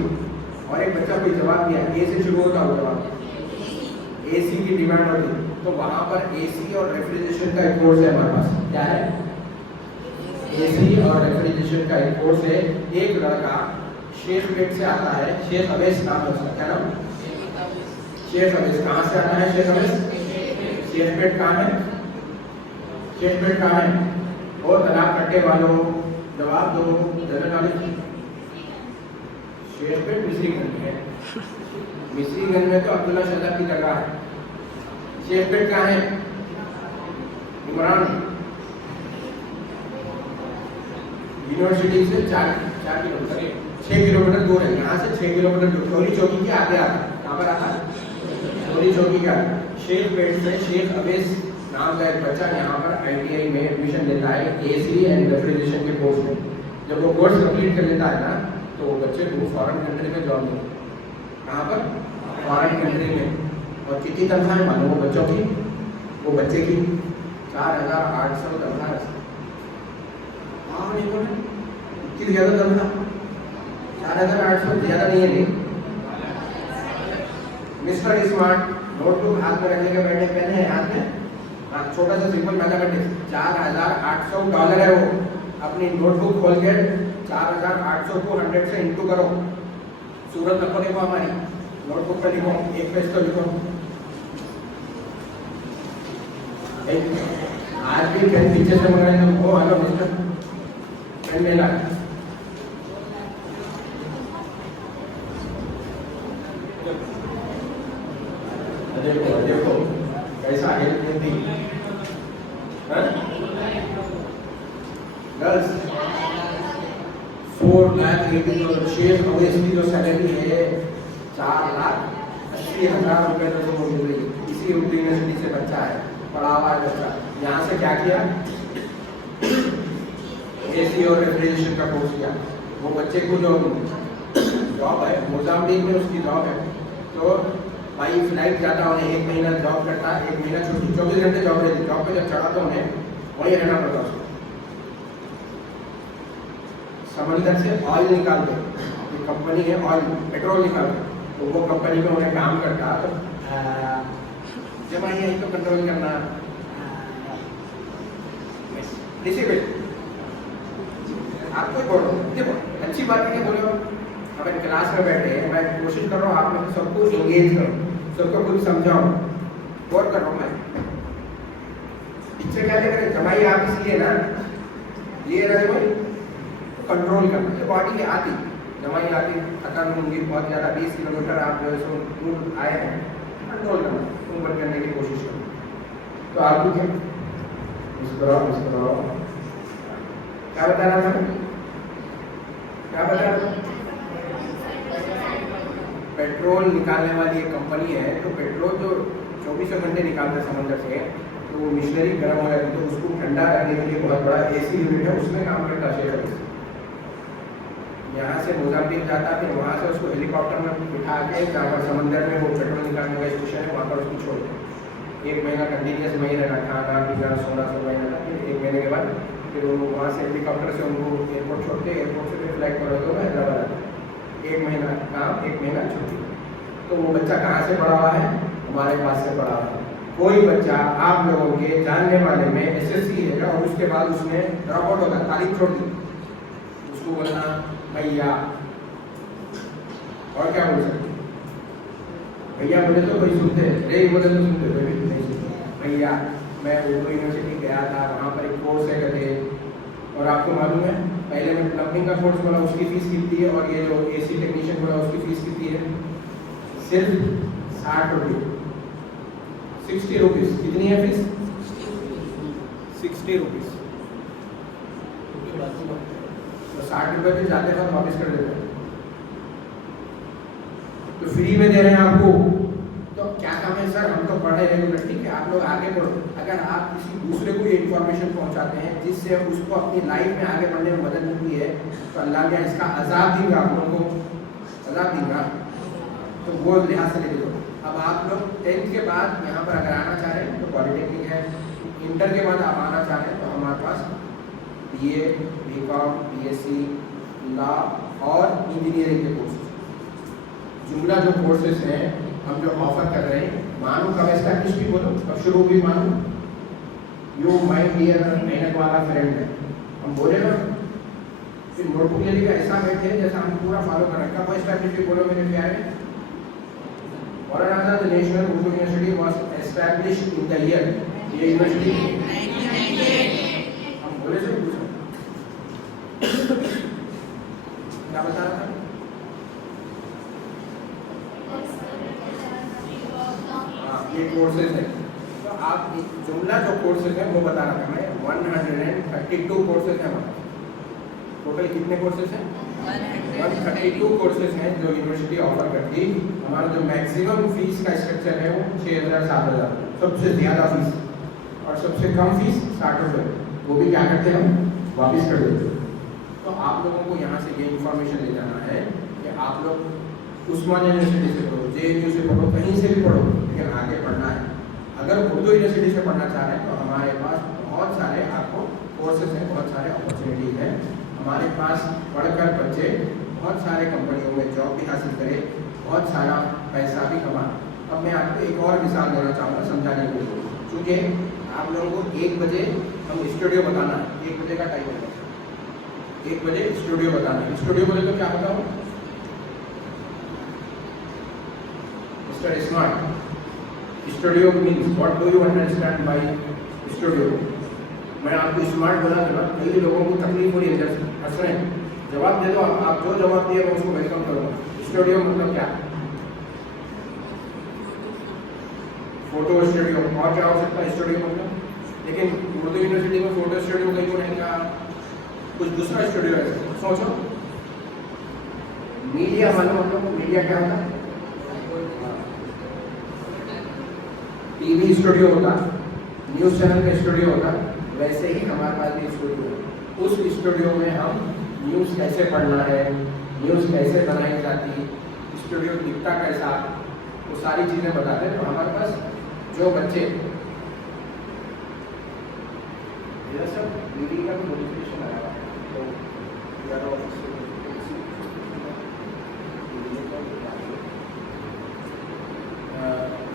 और एक बच्चा कोई जवाब दिया, ए से शुरू होता हो जवाब, AC की डिमांड होती। तो वहाँ पर AC और रेफ्रिजरेशन का एक कोर्स है हमारे पास। क्या है? AC और रेफ्रिजरेशन का एक कोर्स है। एक लड़का शेख पेट से आता है, शेख अवैस नाम है उसका, क्या नाम? शेख अवैस। कहाँ से आता है शेख अवैस? शेख पेट कहाँ है? शेख पेट कहाँ है? और तलाक कट्टे वालों जवाब दो, जनरल नॉलेज। शेख पेट मिस्रीगंज में है, मिस्रीगंज में तो अब्दुल्ला शहजाद की जगह है। शेख पेट कहाँ है? इमरान। यूनिवर्सिटी से 4 किलोमीटर, 6 किलोमीटर दूर है। यहाँ से 6 किलोमीटर दूर, चोरी चौकी के आगे आता है। कहाँ पर आता है? चोरी चौकी का। शेख पेट से शेख अवैस नाम का एक बच्चा यहाँ पर ITI में एडमिशन लेता है AC एंड रेफ्रिजरेशन के कोर्स में। जब वो कोर्स कंप्लीट कर लेता है ना, तो वो बच्चे को फॉरेन कंट्री में जॉब मिलती है। कहाँ पर? फॉरेन कंट्री में। और कितनी तनख्वाह मालूम वो बच्चों की? वो बच्चे की 4,800 तनख्वाह। हाँ इतनी ज़्यादा तनख्वाह, 4,800 ज़्यादा नहीं है। नहीं मिस्टर स्मार्ट, नोटबुक हाथ में रखने के बैठे, पेन है हाथ में, छोटा सा सिंपल मैथमेटिक्स, $4,800 है वो। अपनी नोटबुक खोल के 4,800 को 100 से इंटू करो, सूरत रखो, देखो हमारी नोटबुक पर लिखो, एक पेज तो लिखो। आज भी पेन पीछे से मंगाए तो हेलो मिस्टर पेन लेना। देखो कैसा हेल्प मिलती गर्ल्स। 4,80,000 शेख अवैस की जो सैलरी है 4,80,000 रुपये तो वो मिल रही है। इसी उर्दू यूनिवर्सिटी से बच्चा है, पढ़ा हुआ है बच्चा। यहाँ से क्या किया? AC और रेफ्रिजरेशन का कोर्स किया। वो बच्चे को जो जॉब है मोजाम्बिक में, उसकी जॉब है, तो भाई फ्लाइट जाता उन्हें 1 महीना जॉब करता, 1 महीना छुट्टी, 24 घंटे जॉब रहती। जॉब पे जब चढ़ा तो उन्हें वहीं रहना पड़ता उसको। समंदर से ऑयल निकालते, कंपनी है ऑयल पेट्रोल निकालते, तो वो कंपनी में उन्हें काम करता। तो जब आई यही तो कंट्रोल करना, डिसिप्लिन। आपको बोलो, देखो अच्छी बात है कि बोलो अपन क्लास में बैठे हैं, मैं कोशिश कर रहा हूँ आप में सबको इंगेज करो, सबको कुछ समझाओ, गौर कर रहा हूँ मैं। इससे क्या करें? जमाई आप इसलिए ना ये रहे भाई कंट्रोल करना, ये बॉडी की आती जमाई आती थकान होंगी बहुत ज़्यादा, 20 किलोमीटर आप जो है सो दूर आए हैं, कंट्रोल करना, ऊपर करने की कोशिश करो। तो आप क्या मुस्कुराओ, क्या बता रहा था? क्या बता रहा था? पेट्रोल निकालने वाली एक कंपनी है, तो पेट्रोल जो 24 घंटे निकालते समंदर से, तो वो मिशनरी गर्म हो जाती, तो उसको ठंडा करने के लिए बहुत बड़ा AC यूनिट है, उसमें काम करता शेख। यहाँ से मोजाम्बिक जाता, फिर वहाँ से उसको हेलीकॉप्टर में बिठा के जहाँ पर समंदर में वो पेट्रोल निकालने का स्टेशन है, वहाँ पर उसको छोड़ते। 1 महीना कंटिन्यूस वहीं रहना, खाना पीना सोना सब वहीं रहना। फिर 1 महीने के बाद फिर वो वहाँ से हेलीकॉप्टर से उनको एयरपोर्ट छोड़ते, एयरपोर्ट से फिर फ्लाइट पर होते हुए हैदराबाद आते। 1 महीना काम, 1 महीना छुट्टी। तो वो बच्चा कहाँ से पढ़ा हुआ है? हमारे पास से पढ़ा हुआ है। कोई बच्चा आप लोगों के जानने वाले में SSC है और उसके बाद उसने ड्रॉप आउट होता, तारीख छोड़ दी, उसको बोलना भैया, और क्या बोल सकते? भैया बोले तो कोई सुनते, रे बोले तो सुनते, कोई भी नहीं सुनते। भैया मैं उर्दू यूनिवर्सिटी गया था, वहाँ पर एक कोर्स है कहते, और आपको मालूम है पहले मैं प्लम्बिंग का कोर्स बोला, उसकी फीस कितनी है, और ये जो AC टेक्नीशियन बोला उसकी फीस कितनी है? सिर्फ 60 रुपये, 60 रुपीज़। कितनी है फीस? 60 रुपीज़। तो 60 रुपये पे जाते वक्त वापस कर देते हैं, तो फ्री में दे रहे हैं आपको। तो क्या काम है सर, हम तो पढ़ रहे हैं, ठीक है, आप लोग आगे बढ़ो। अगर आप किसी दूसरे को ये इन्फॉर्मेशन पहुंचाते हैं जिससे उसको अपनी लाइफ में आगे बढ़ने में मदद मिलती है, तो अल्लाह क्या इसका अजाब देगा, आप लोगों को अजाब देगा। तो वो लिहाज से लेके दो। अब आप लोग 10th के बाद यहाँ पर अगर आना चाह रहे हैं तो पॉलिटेक्निक है, इंटर के बाद आप आना चाह रहे हैं तो हमारे पास BA, BCom, BSc, लॉ और इंजीनियरिंग के कोर्सेज, जुमला जो कोर्सेज हैं हम जो ऑफर कर रहे हैं। मानो कब एस्टैब्लिश भी बोलो, कब शुरू भी मानो, यू माय डियर मेहनत वाला फ्रेंड है, हम बोले ना, फिर नोटबुक ले लेकर ऐसा बैठे जैसा हम पूरा फॉलो कर रहे हैं। कब एस्टैब्लिश भी बोलो मेरे प्यारे। Maulana Azad national Urdu university was established in the year, ये यूनिवर्सिटी हम बोले से पूछो क्या बता रहा था? ये कोर्सेज है, तो आप जुमला जो कोर्सेज है वो बता रहा था मैं। 132 कोर्सेज हैं हमारे। टोटल कितने कोर्सेज हैं? 132 कोर्सेज हैं जो यूनिवर्सिटी ऑफर करती है। हमारा जो मैक्सिमम फीस का स्ट्रक्चर है वो 6,000 7,000, सबसे ज़्यादा फीस, और सबसे कम फीस 60 रुपये। वो भी क्या करते हैं, हम वापस कर देते हैं। तो आप लोगों को यहाँ से ये इन्फॉर्मेशन ले जाना है कि आप लोग उस्मानिया यूनिवर्सिटी से पढ़ो, JNU से पढ़ो, कहीं से भी पढ़ो, लेकिन आगे पढ़ना है। अगर उर्दू यूनिवर्सिटी से पढ़ना चाह रहे हैं तो हमारे पास बहुत सारे आपको कोर्सेज हैं, बहुत सारे अपॉर्चुनिटीज़ हैं हमारे पास। पढ़कर बच्चे बहुत सारे कंपनियों में जॉब भी हासिल करें, बहुत सारा पैसा भी कमाएं। अब मैं आपको एक और मिसाल देना चाहूँगा समझाने के लिए, क्योंकि आप लोगों को 1 बजे हम स्टूडियो बताना है, 1 बजे का टाइम है, 1 बजे स्टूडियो बताना है। स्टूडियो बोले तो क्या बताऊँ mister smart? Studio means what do you understand by studio? मैं आपको स्मार्ट बोला के बाद कई लोगों को तकलीफ हो रही है, हंस रहे हैं। जवाब दे दो, आप जो जवाब दिए मैं उसको वेलकम करूँगा। स्टूडियो मतलब क्या? फोटो स्टूडियो, और क्या हो सकता है स्टूडियो मतलब? लेकिन उर्दू यूनिवर्सिटी में फोटो स्टूडियो कहीं नहीं क्या, कुछ दूसरा स्टूडियो है। सोचो, मीडिया वाले मतलब मीडिया क्या होता है? टीवी स्टूडियो होता, न्यूज़ चैनल का स्टूडियो होता, वैसे ही हमारे पास भी स्टूडियो है। उस स्टूडियो में हम न्यूज़ कैसे पढ़ना है, न्यूज़ कैसे बनाई जाती है, स्टूडियो दिखता कैसा, वो सारी चीज़ें बताते हैं। तो हमारे पास जो बच्चे ये सब मीडिया का नोटिफिकेशन आया हुआ है, तो यार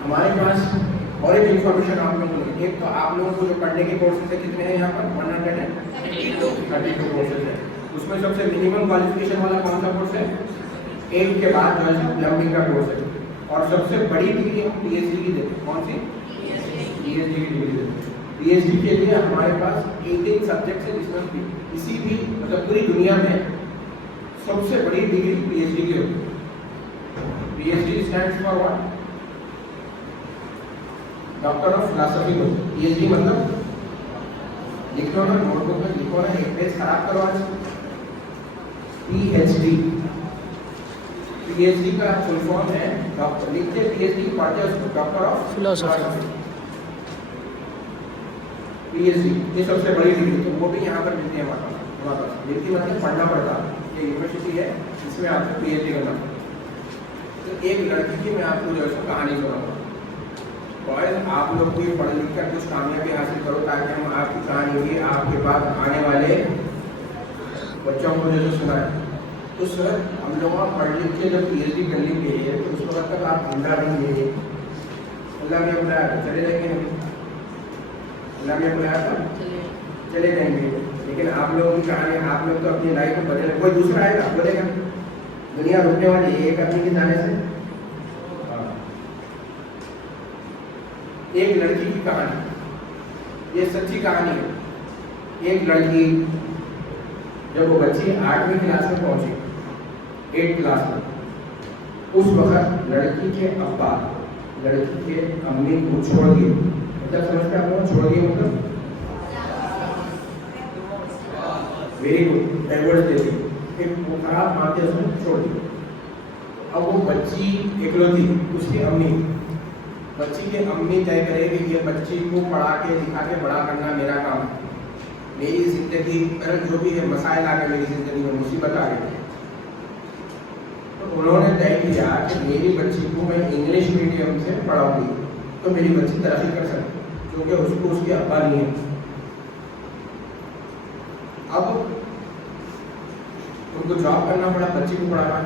हमारे पास और एक इन्फॉर्मेशन आप लोगों को, एक तो आप लोगों को जो पढ़ने के कोर्सेज है कितने हैं यहाँ पर? 132 कोर्सेज है। उसमें सबसे मिनिमम क्वालिफिकेशन वाला कौन सा कोर्स है? 8 के बाद जो है प्लम्बिंग का कोर्स है। और सबसे बड़ी डिग्री हम PhD की देते हैं। कौन सी? PhD की डिग्री देते हैं। PhD के लिए हमारे पास 18 सब्जेक्ट है, जिसमें किसी भी मतलब पूरी दुनिया में सबसे बड़ी डिग्री PhD की होती है। PhD stands for what? Doctor of philosophy को। PhD मतलब लिखो ना, नोटबुक में लिखो ना, एक पेज खराब करो आज। PhD, PhD का फुल फॉर्म है डॉक्टर, लिखते PhD, पढ़ते उसको डॉक्टर ऑफ फिलॉसफी। PhD ये सबसे बड़ी डिग्री, तो वो भी यहाँ पर मिलती है हमारे पास। मिलती मतलब पढ़ना पड़ता है, ये यूनिवर्सिटी है इसमें आपको PhD करना। तो एक लड़की की मैं आपको जो है कहानी सुनाऊंगा। बॉयज, आप लोग भी पढ़ लिख कर कुछ कामयाबी हासिल करो, ताकि हम आपकी कहानी भी आपके पास आने वाले बच्चों को जो सुनाएं। तो सर हम लोग पढ़ लिख के जब PhD कर लेंगे तो उस वक्त तक आप जिंदा रहेंगे। अल्लाह ने बुलाया तो चले जाएंगे, अल्लाह ने बुलाया तो चले जाएंगे। लेकिन आप लोगों की कहानी, आप लोग तो अपनी लाइफ में बदले, कोई दूसरा आएगा बोलेगा दुनिया रुकने वाली है एक आदमी के जाने से। एक लड़की की कहानी, ये सच्ची कहानी है। एक लड़की जब वो बच्ची 8वीं क्लास में पहुंची, 8th क्लास में, उस वक्त लड़की के अब्बा लड़की के अम्मी को छोड़ दिए। मतलब समझते आप लोग, छोड़ दिए मतलब वेरी गुड, डाइवर्स दे दिए, एक वो खराब मानते उसमें छोड़ दिए। अब वो बच्ची इकलौती, उसकी अम्मी, बच्ची की अम्मी तय करे कि ये बच्ची को पढ़ा के लिखा के बड़ा करना मेरा काम है, मेरी जिंदगी पर जो भी है मसाइल आ गए मेरी जिंदगी में, मुसीबत आ गई, तो उन्होंने तय किया कि मेरी बच्ची को मैं इंग्लिश मीडियम से पढ़ाऊंगी तो मेरी बच्ची तरक्की कर सकती, क्योंकि उसको उसके अब्बा नहीं है। अब उनको जॉब करना पड़ा बच्ची को पढ़ाना,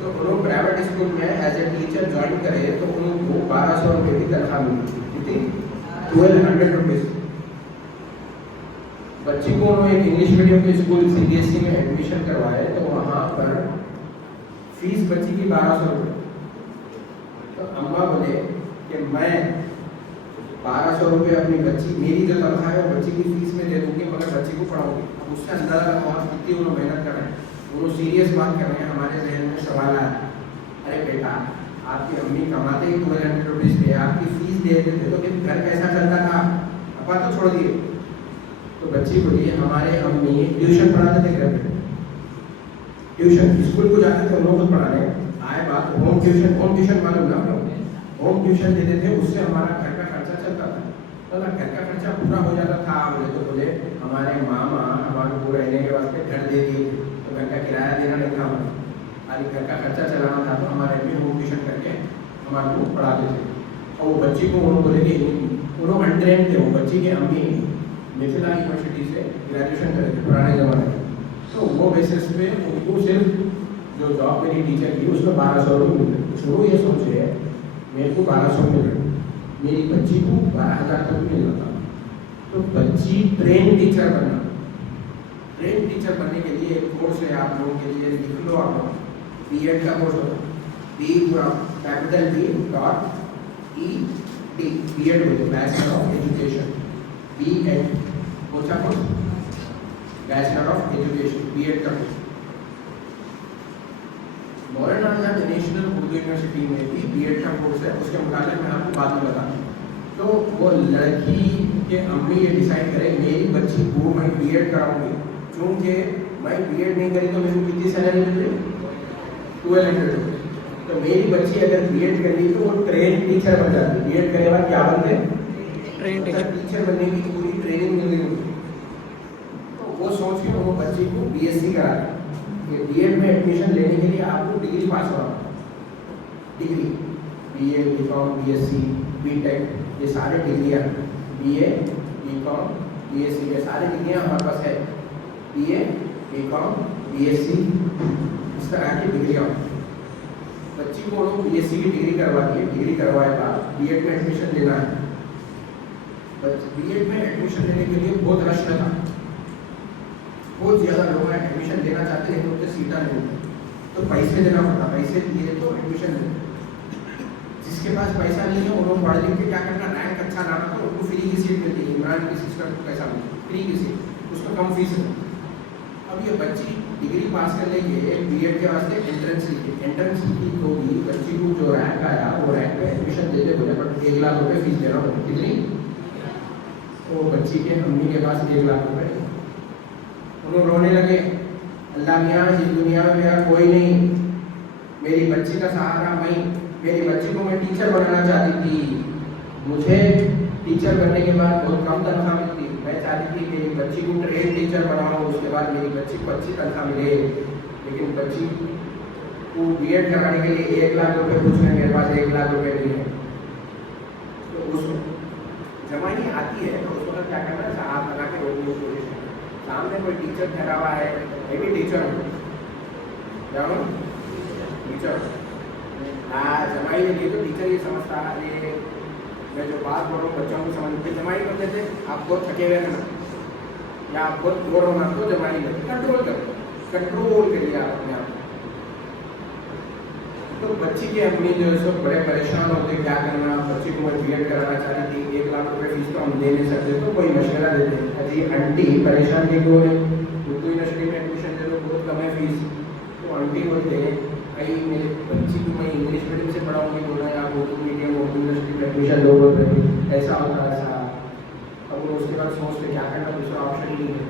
तो उन्होंने प्राइवेट स्कूल में एज ए टीचर ज्वाइन करे तो उनको 1200 रुपये की तनख्वाह मिली, कितनी 1200 रुपीज़। बच्ची को उन्होंने एक इंग्लिश मीडियम के स्कूल CBSE में एडमिशन करवाए, तो वहाँ पर फीस बच्ची की 1200 रुपये। तो अम्मा बोले कि मैं 1200 रुपये अपनी बच्ची, मेरी जो तनख्वाह है वो बच्ची की फीस में दे दूँगी, मगर बच्ची को पढ़ाऊँगी। अब उससे अंदाजा लगाओ कितनी उन्होंने मेहनत कर रहे हैं, वो सीरियस बात कर रहे हैं। हमारे जहन में सवाल आया, अरे बेटा आपकी अम्मी कमाते ही 1200 रुपीज़ थे, आपकी फीस दे देते तो फिर घर कैसा चलता था, अपा तो छोड़ दिए। तो बच्ची बोली हमारे अम्मी ट्यूशन पढ़ाते थे घर में, ट्यूशन स्कूल को जाते थे उन लोग पढ़ाने, आए बात होम ट्यूशन मालूम ना, होम ट्यूशन देते थे, उससे हमारा घर का खर्चा चलता था। तो घर का खर्चा पूरा हो जाता था। बोले तो बोले हमारे मामा हमारे को रहने के वास्ते घर दे दिए, तो घर का किराया देना नहीं था हमें, खाली घर का खर्चा चलाना था। तो हमारे अम्मी होम ट्यूशन करके हमारे को पढ़ाते थे। और वो बच्ची को उन्होंने बोले कि उन्होंने अनट्रेन थे, वो बच्ची के अम्मी मिथिला यूनिवर्सिटी से ग्रेजुएशन करे थे पुराने ज़माने में, तो वो बेसिस पे उनको सिर्फ जो जॉब मेरी टीचर की उसमें 1200 रुपये मिल रहे। शुरू ये सोचे मेरे को 1200 मिल रहे, मेरी बच्ची को 12,000 तक मिल रहा था। तो बच्ची ट्रेन टीचर बनना, ट्रेन टीचर बनने के लिए एक कोर्स है, आप लोगों के लिए लिख लो, आप लोग B.Ed का कोर्स होता है, B.E.D, B.Ed बोलते बैचलर ऑफ एजुकेशन, B.Ed कौन सा course, bachelor of education B.Ed का कोर्स। मौलाना आजाद नेशनल उर्दू यूनिवर्सिटी में भी B.Ed का कोर्स है, उसके मुताबिक मैं आपको बाद में बताऊँ। तो वो लड़की के अम्मी ये डिसाइड करें मेरी बच्ची को मैं B.Ed कराऊंगी, क्योंकि मैं B.Ed नहीं करी तो मेरे को कितनी सैलरी मिल रही, 1200 रुपये। तो मेरी बच्ची अगर B.Ed कर ली तो वो ट्रेन टीचर बन जाती, B.Ed करने बाद क्या बनते, ट्रेन टीचर बनने की पूरी ट्रेनिंग मिल रही होगी। तो वो सोच के वो बच्ची को BSc करा दी। ये B.Ed में एडमिशन लेने के लिए आपको डिग्री पास होना, degree BA B.Com BSc B.Tech ये सारे डिग्रियाँ, BA B.Com BSc ये सारी डिग्रियाँ हमारे पास है, BA B.Com BSc इस तरह की डिग्रियाँ। बच्ची को लोग BSc की डिग्री करवा दिए, डिग्री करवाए बाद B.Ed में एडमिशन लेना है। B.Ed में एडमिशन लेने के लिए बहुत रश था, बहुत ज़्यादा लोग एडमिशन लेना चाहते हैं, तो सीटा नहीं होती, तो पैसे देना पड़ता, पैसे दिए तो एडमिशन ले। जिसके पास पैसा नहीं है उन्होंने पढ़ लिख के क्या करना, रैंक अच्छा लाना, तो उनको फ्री की सीट मिलती है। इमरान की सिस्टर को पैसा मिलता, फ्री की सीट, उसको कम फीस है। अब ये बच्ची डिग्री पास कर लेंगे, B.Ed के वास्ते एंट्रेंस लिखी, एंट्रेंस लिखी तो भी बच्ची को जो रैंक आया वो रैंक में एडमिशन देते बोले, बट 1 लाख रुपये फीस देना होगा, कितनी, तो बच्ची के अम्मी के पास 1 लाख रुपये। उन्होंने रोने लगे, अल्लाह मियाँ इस दुनिया में मेरा कोई नहीं, मेरी बच्ची का सहारा मैं, मेरी बच्ची को मैं टीचर बनाना चाहती थी, मुझे टीचर बनने के बाद बहुत कम तनख्वाह मिलती, मैं चाहती थी मेरी बच्ची को ट्रेन टीचर बनाऊँ, उसके बाद मेरी बच्ची को अच्छी तनख्वाह मिले, लेकिन बच्ची को B.Ed कराने के लिए 1 लाख रुपये पूछ रहे, मेरे पास 1 लाख रुपये नहीं है। तो उस जमाई आती है तो उसको क्या करना है, हाथ लगा के रोकने की कोशिश करना, सामने कोई टीचर ठहरा हुआ है, मैं भी टीचर हूँ, जानो टीचर, हाँ जमाई ने तो टीचर ये समझता है, मैं जो बात बोल रहा हूँ बच्चों को समझते, जमाई करते थे आप बहुत थके हुए हैं ना, या आप बहुत बोर होना तो जमाई करते, कंट्रोल करिए आप अपने आप। तो बच्ची के अम्मी जो है सब बड़े परेशान होते, क्या करना, बच्ची को मैं B.Ed कराना चाह रही थी, 1 लाख रुपये फीस तो हम दे नहीं सकते, तो कोई मशवरा देते, अजी आंटी परेशान क्यों हो रहे, उर्दू यूनिवर्सिटी तो आंटी बोलते हैं भाई मेरे बच्ची को मैं इंग्लिश मीडियम से पढ़ाऊंगी, बोल रहा है आप उर्दू मीडियम उर्दू यूनिवर्सिटी में एडमिशन लो, बोल रहे हैं ऐसा होता है ऐसा। अब वो उसके बाद सोचते क्या करना, दूसरा ऑप्शन नहीं है।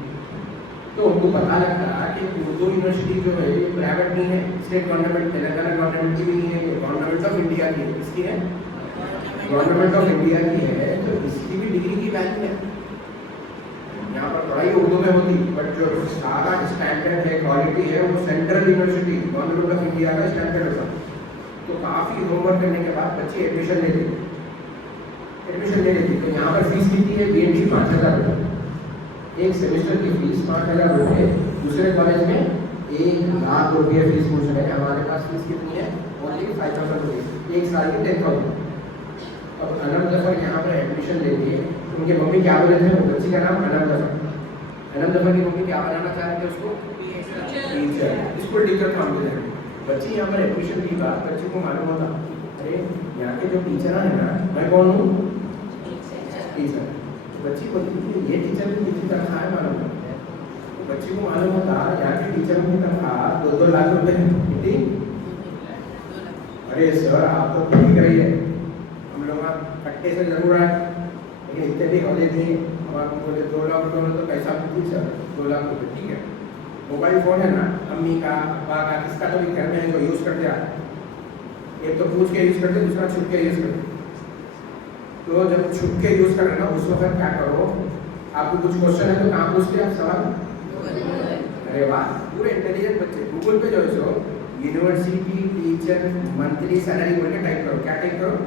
तो उनको पता लगता कि उर्दू यूनिवर्सिटी जो है ये प्राइवेट नहीं है, स्टेट गवर्नमेंट तेलंगाना गवर्नमेंट की भी नहीं है, ये गवर्नमेंट ऑफ इंडिया की है। किसकी है? गवर्नमेंट ऑफ इंडिया की है। तो इसकी भी डिग्री की वैल्यू है। यहाँ पर पढ़ाई उर्दू में होती, बट जो सारा स्टैंडर्ड है, क्वालिटी है, वो central university government of India का स्टैंडर्ड होता। तो काफ़ी होमवर्क करने के बाद बच्चे एडमिशन ले लेते। तो यहाँ पर फीस कितनी है? BEd 5,000 रुपये, एक सेमेस्टर की फीस 5,000 रुपये। दूसरे कॉलेज में 1,00,000 रुपये फीस पूछ रहे हैं। हमारे पास फीस कितनी है? ओनली 5,000 रुपये, एक साल की 10,000। अब अनम जफर यहाँ पर एडमिशन ले लिए। उनके मम्मी क्या बोले थे? बच्ची का नाम अनम जफर की मम्मी क्या बनाना चाह रहे थे उसको? टीचर, स्कूल टीचर काम दे रहे। बच्ची यहाँ पर एडमिशन की बात बच्चे को मालूम होता, अरे यहाँ के जो टीचर है ना, मैं कौन हूँ? टीचर। तो बच्ची बोलती थी ये टीचर की कितनी तनख्वाह है मालूम है? तो बच्ची को मालूम होता यहाँ के टीचरों की तनख्वाह 2-2 लाख रुपए है। कितनी? अरे सर आप तो ठीक दिख रही है, हम लोग कट्टे से जरूर आए, लेकिन इतने भी कॉलेज नहीं। हमारे बोले 2 लाख रुपये तो पैसा मिलती सर, 2 लाख रुपये ठीक है। मोबाइल फ़ोन है ना, अम्मी का अब्बा का किसका तो भी घर में है, तो यूज़ करते आते, एक तो पूछ के यूज़ करते, दूसरा छुप के यूज़ करते। तो जब छुप के यूज़ कर रहे ना, उस वक्त क्या करो, आपको कुछ क्वेश्चन है तो कहाँ पूछते आप सवाल? अरे वाह, पूरे इंटेलिजेंट बच्चे। गूगल पे जो है so university teacher monthly salary बोल के टाइप करो। क्या टाइप करो?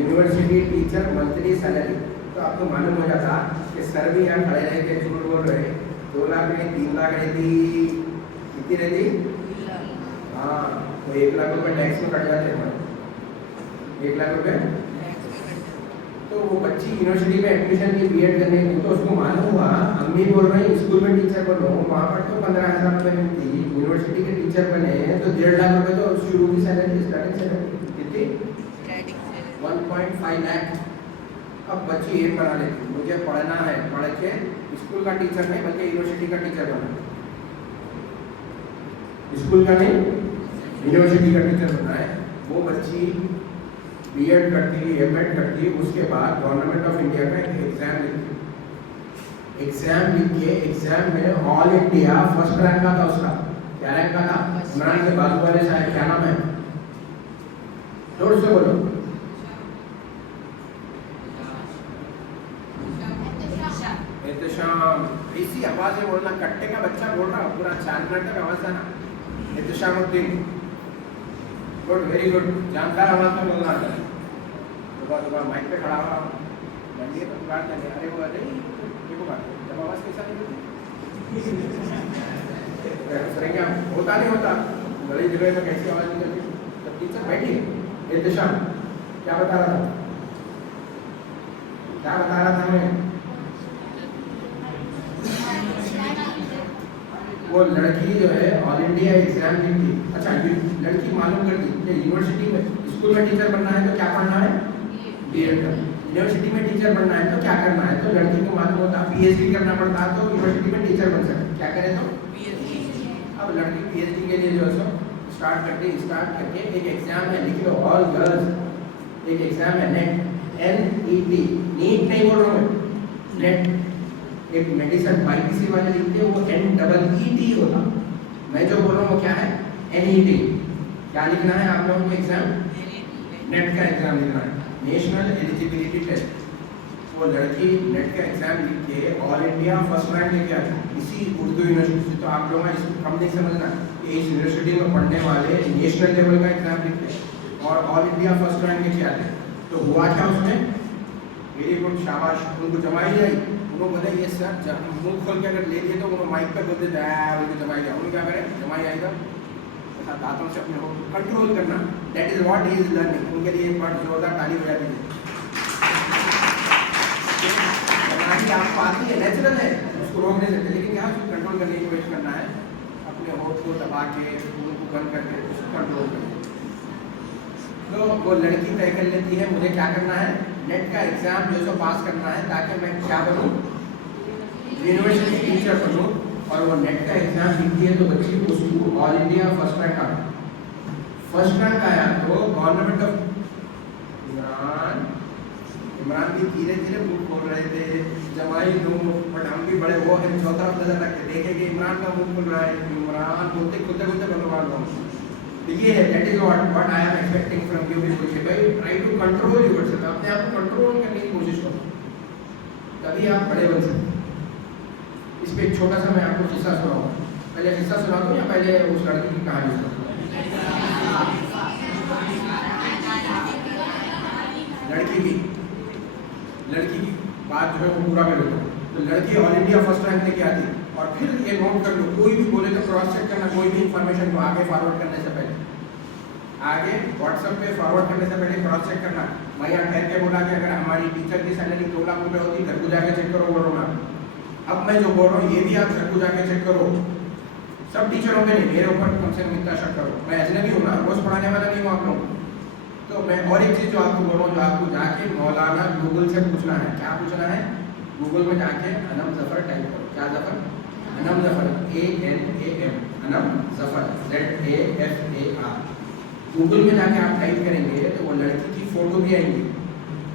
University teacher monthly salary. तो आपको मालूम हो जाता कि सर भी यहाँ खड़े रहे थे, झूठ बोल रहे, 2 लाख नहीं 3 लाख रहती, कितनी रहती? हाँ, तो 1 लाख रुपये टैक्स में कट जाते हैं, 1 लाख रुपये। तो वो बच्ची यूनिवर्सिटी में एडमिशन की BEd करने की, तो उसको मालूम हुआ अम्मी बोल रही स्कूल में टीचर बनो, वहाँ पर तो 15,000 रुपये मिलती, यूनिवर्सिटी के टीचर बने तो 1.5 लाख रुपये तो शुरू की सैलरी, स्टार्टिंग सैलरी कितनी? 1.5 लाख। अब बच्ची ये बना लेती, मुझे पढ़ना है, पढ़ के स्कूल का टीचर नहीं बल्कि यूनिवर्सिटी का टीचर बनना। स्कूल का नहीं, यूनिवर्सिटी का टीचर बनना है। वो बच्ची BEd करती, M.Ed करती, उसके बाद गवर्नमेंट ऑफ इंडिया का एक एग्जाम लिखती। एग्जाम में ऑल इंडिया फर्स्ट रैंक का था उसका। क्या रैंक का था? इमरान के बाजू वाले साहब, क्या नाम है? जोर से बोलो। एहतशाम। इसी आवाज में बोलना, कट्टे का बच्चा बोल रहा, पूरा 4 मिनट तक आवाज आना। एहतशामुद्दीन, गुड, वेरी गुड, जानकार आवाज में बोलना है। सुबह माइक पे खड़ा हुआ मंडी तो बात नहीं, अरे वो अरे देखो बात जब आवाज कैसा निकलती क्या होता नहीं होता, बड़ी जगह में कैसी आवाज निकलती। जब टीचर बैठी एहतशाम क्या बता रहा था मैं? वो लड़की जो है ऑल इंडिया एग्जाम लिखती। अच्छा, लड़की मालूम करती कि यूनिवर्सिटी में, स्कूल में टीचर बनना है तो क्या पढ़ना है? BEd। यूनिवर्सिटी में टीचर बनना है तो क्या करना है? तो लड़की को मालूम होता PhD करना पड़ता तो यूनिवर्सिटी में टीचर बन सकते। क्या करें तो PhD। अब लड़की PhD के लिए जो है स्टार्ट करके एक एग्जाम है, लिख लो ऑल गर्ल्स, एक एग्जाम है NET, नीट नहीं बोल रहा हूँ, नेट। एक मेडिसिन YPC वाले लिखते हैं, वो NEET होता। मैं जो बोल रहा हूँ क्या है? NET। क्या लिखना है आप लोगों को? एग्जाम नेट का एग्जाम लिखना है, नेशनल एलिजिबिलिटी टेस्ट। वो लड़की नेट का एग्जाम लिख के ऑल इंडिया फर्स्ट रैंक लेके आई इसी उर्दू यूनिवर्सिटी से। तो आप लोग इसको कम नहीं समझना, इस यूनिवर्सिटी में पढ़ने वाले नेशनल लेवल का एग्जाम लिखते हैं और ऑल इंडिया फर्स्ट रैंक लेके आते हैं। तो हुआ क्या उसमें? वेरी गुड, शाबाश, उनको जमाई जाए। उन्होंने बोले ये सर मुंह खोल के अगर ले लिए तो उन्होंने माइक पर बोलते उनको जमाई जाए। उन्होंने क्या करें? जमाई आएगा, दांतों से अपने को कंट्रोल करना। That is what he is learning. उनके लिए एक बार जोरदार ताली हो जाती है। आपको आती है, नेचुरल है, उसको रोक नहीं सकते, लेकिन यहाँ उसको कंट्रोल करने की कोशिश करना है, अपने होठ को दबा के, मुंह को बंद करके उसको कंट्रोल करना। तो वो लड़की तय कर लेती है मुझे क्या करना है, नेट का एग्जाम जो सो पास करना है ताकि मैं क्या बनूँ, यूनिवर्सिटी टीचर बनूँ और वो नेट का एग्जाम लिखती है तो बच्ची उसको ऑल इंडिया फर्स्ट रैंक आया। फर्स्ट रैंक आया तो गवर्नमेंट ऑफ इमरान भी धीरे धीरे मुंह खोल रहे थे, जमाई लोग, बट हम भी बड़े वो हैं चौथा नजर रख के देखे कि इमरान का मुंह खुल रहा है, इमरान बोलते खुलते खुलते भगवान रहा हूँ। तो ये है, that is what I am expecting from you people. भाई ट्राई टू कंट्रोल योरसेल्फ, अपने आप को कंट्रोल करने की कोशिश करो, तभी आप बड़े बन सकते। इस पे एक छोटा सा मैं आपको किस्सा सुनाऊंगा। पहले किस्सा सुना दूं या पहले उस लड़की की कहानी सुनाऊं? लड़की की बात जो है वो पूरा कर लेता हूँ। तो लड़की ऑल इंडिया फर्स्ट रैंक लेके आती, और फिर ये नोट कर लो, कोई भी बोले तो क्रॉस चेक करना, कोई भी इंफॉर्मेशन को आगे फॉरवर्ड करने से पहले, आगे व्हाट्सएप पे फॉरवर्ड करने से पहले क्रॉस चेक करना। मैं यहाँ ठहर के बोला कि अगर हमारी टीचर की सैलरी 2 लाख रुपये होती, घर को जाके चेक करो बोल रहा हूँ। अब मैं जो बोल रहा हूँ ये भी आप घर को जाके चेक करो। सब टीचरों पे नहीं, मेरे ऊपर कम से कम इतना शक करो। मैं अजनबी हूँ ना, रोज पढ़ाने वाला नहीं हूँ आप लोग। तो मैं और एक चीज़ जो आपको बोल रहा हूँ, जो आपको जाके मौलाना गूगल से पूछना है। क्या पूछना है? गूगल में जाके अनम जफर टाइप करो। क्या Zafar? Anam Zafar, ANAM, Anam Zafar, ZAFAR। Google में जाके आप टाइप करेंगे तो वो लड़की की फोटो भी आएंगी,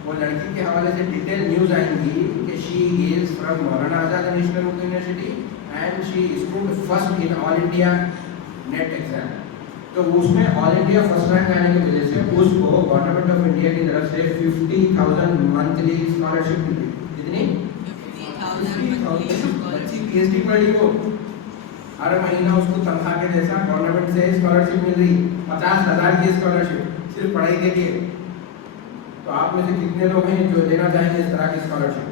वो लड़की के हवाले से डिटेल न्यूज़ आएंगी कि she is from Maulana Azad national Urdu university and she stood first in all India NET exam. तो उसमें ऑल इंडिया फर्स्ट रैंक आने की वजह से उसको गवर्नमेंट ऑफ इंडिया की तरफ से 50,000 मंथली स्कॉलरशिप मिली। कितनी? 50,000। बच्ची PhD पढ़ी हो, हर महीना उसको तनख्वाह के जैसा गवर्नमेंट से स्कॉलरशिप मिल रही, 50,000 की स्कॉलरशिप सिर्फ पढ़ाई के लिए। तो आप में से कितने लोग हैं जो लेना चाहेंगे इस तरह की स्कॉलरशिप?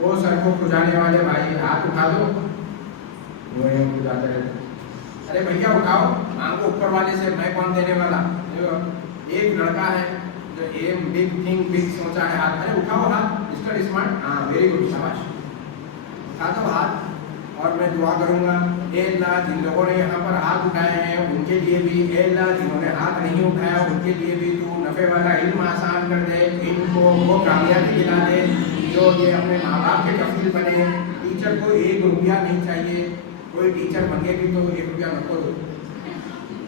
वो सर को खुजाने वाले भाई हाथ उठा दो। वो खुजाते रहते, अरे भैया उठाओ, मांगो ऊपर वाले से, मैं कौन देने वाला। एक लड़का है जो एम बिग थिंग बिग सोचा है, हाथ, अरे उठाओ हाथ, मिस्टर स्मार्ट, हाँ वेरी गुड, शाबाश, उठा दो हाथ। और मैं दुआ करूंगा, ए अल्लाह जिन लोगों ने यहाँ पर हाथ उठाए हैं उनके लिए भी, ए अल्लाह जिन्होंने हाथ नहीं उठाया उनके लिए भी तू नफ़े वाला इल्म आसान कर दे, इनको वो कामयाबी दिला दे जो ये अपने माँ बाप के कफील बने। टीचर को 1 रुपया नहीं चाहिए, कोई टीचर बने भी तो 1 रुपया नको दो,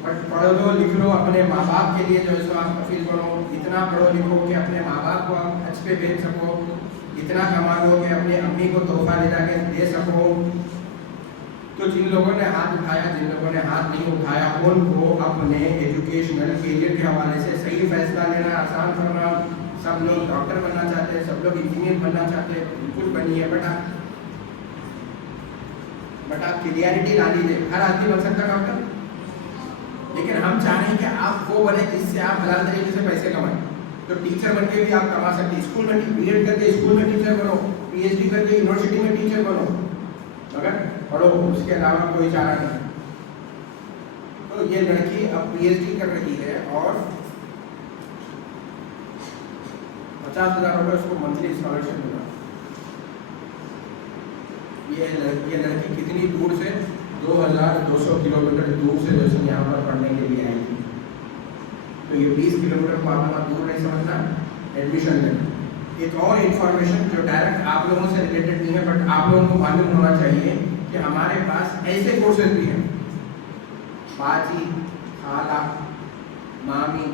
बट पढ़ लो लिख लो अपने माँ बाप के लिए जो है सो आप कफील बनो। इतना पढ़ो लिखो कि अपने माँ बाप को आप हज पे भेज सको, इतना कमा लो कि अपनी अम्मी को तोहफा ले जाके दे सको। तो जिन लोगों ने हाथ उठाया, जिन लोगों ने हाथ नहीं उठाया, उनको अपने एजुकेशनल करियर के हवाले से सही फैसला लेना आसान करना। सब लोग डॉक्टर बनना चाहते हैं, सब लोग इंजीनियर बनना चाहते हैं, बिल्कुल बनिए बेटा, बट आप क्लियरिटी ला दीजिए। हर आदमी बन सकता डॉक्टर, लेकिन हम चाह रहे हैं कि आप वो बने जिससे आप हलाल तरीके से पैसे कमाएं। तो टीचर बन के भी आप कमा सकते हैं, स्कूल में B.Ed करके स्कूल में टीचर बनो, PhD करके यूनिवर्सिटी में टीचर बनो, मगर पढ़ो, उसके अलावा कोई चारा नहीं। तो ये लड़की अब PhD कर रही है और 50,000 रुपये उसको मंथली स्कॉलरशिप मिला। ये लड़की कितनी दूर से, 2,200 किलोमीटर दूर से जैसे यहाँ पर पढ़ने के लिए आई थी। तो ये 20 किलोमीटर को आप वहाँ दूर नहीं समझना, एडमिशन लेना। एक और इन्फॉर्मेशन जो डायरेक्ट आप लोगों से रिलेटेड नहीं है, बट आप लोगों को मालूम होना चाहिए कि हमारे पास ऐसे कोर्सेज भी हैं, बाजी, खाला, मामी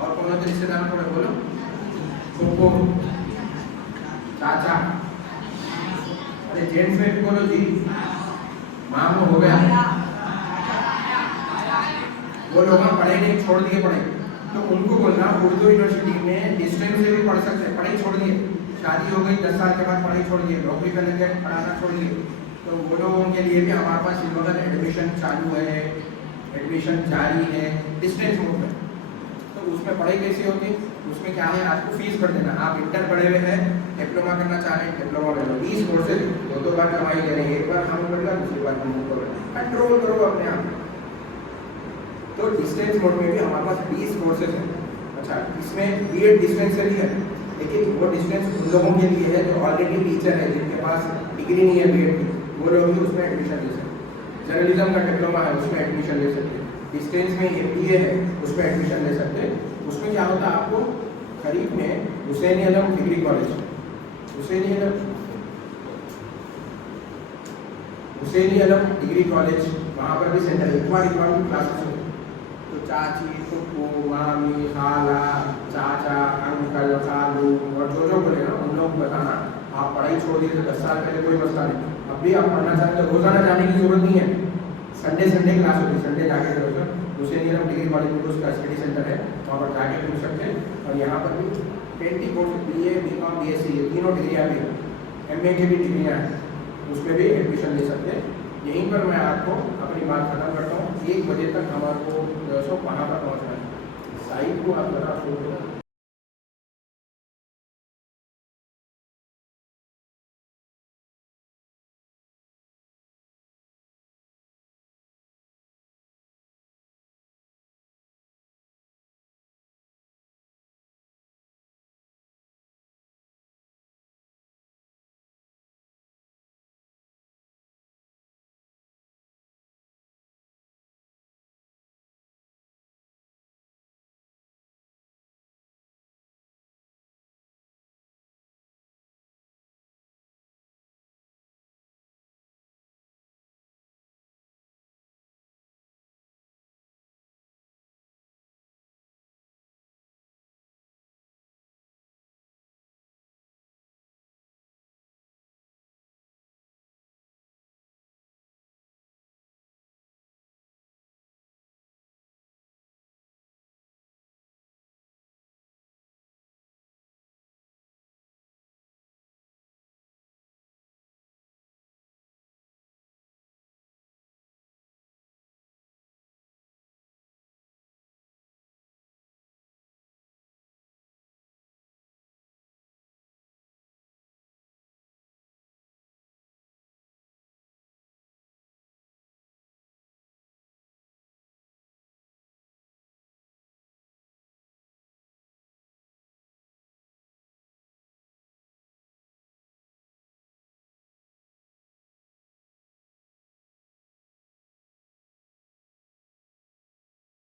और कौन सा रिश्तेदार थोड़े बोलो, फूफो, चाचा, अरे जेंट्स में भी बोलो जी, मामू हो गया। वो लोग पढ़े नहीं, छोड़ दिए पढ़े, तो उनको बोलना उर्दू यूनिवर्सिटी में डिस्टेंस से भी पढ़ सकते हैं, पढ़ाई छोड़ दिए, शादी हो गई 10 साल के बाद पढ़ाई छोड़ दिए, नौकरी करने के पढ़ाना छोड़ दिए, तो वो लोगों के लिए भी हमारे पास इस वक्त एडमिशन चालू है, एडमिशन जारी है डिस्टेंस मोड में। तो उसमें पढ़ाई कैसी होती, उसमें क्या है, आपको फीस भर देना। आप इंटर पढ़े हुए हैं, डिप्लोमा करना चाह रहे हैं, डिप्लोमा कर लो, 20 कोर्सेज, 2 बार कमाई करेंगे, एक बार हम पढ़ेगा, दूसरी बार हम पढ़ेगा, कंट्रोल करो अपने आप। तो डिस्टेंस मोड में भी हमारे पास 20 कोर्सेज हैं। अच्छा, इसमें B.Ed डिस्पेंसरी है, लेकिन वो डिस्टेंस उन लोगों के लिए है जो ऑलरेडी टीचर है, जिनके पास डिग्री नहीं है B.Ed की, वो लोग भी उसमें एडमिशन ले सकते हैं। जर्नलिज्म का डिप्लोमा है, उसमें एडमिशन ले सकते हैं। डिस्टेंस में MBA है, उसमें एडमिशन ले सकते हैं। उसमें क्या होता है, आपको खरीफ में हुसैन आलम डिग्री कॉलेज, हुसैन आलम हुसैनी आलम डिग्री कॉलेज, वहाँ पर भी सेंटर है। इतवार की क्लासेस होती है। तो चाची, फुप्पू, मामी, खाला, चाचा, अंकल, खालू और जो बोलेगा उन लोग को बताना। आप पढ़ाई छोड़ दिए तो 10 साल पहले कोई मसला नहीं, अब भी आप पढ़ना चाहते तो रोज़ाना जाने की जरूरत नहीं है। संडे क्लास होती है, संडे जाके करो। हुसैनी आलम डिग्री कॉलेज में उसका स्टडी सेंटर है, वहाँ पर जाके पूछ सकते हैं। और यहाँ पर भी 20 कोर्स BA, BCom, BSc ये तीनों डिग्रियाँ भी हैं, MA की भी डिग्रियाँ हैं, उसमें भी एडमिशन ले सकते हैं। यहीं पर मैं आपको अपनी बात खत्म करता हूँ। 1 बजे तक हमारे को वहाँ पर पहुँचना है। साइड को आप बता छोड़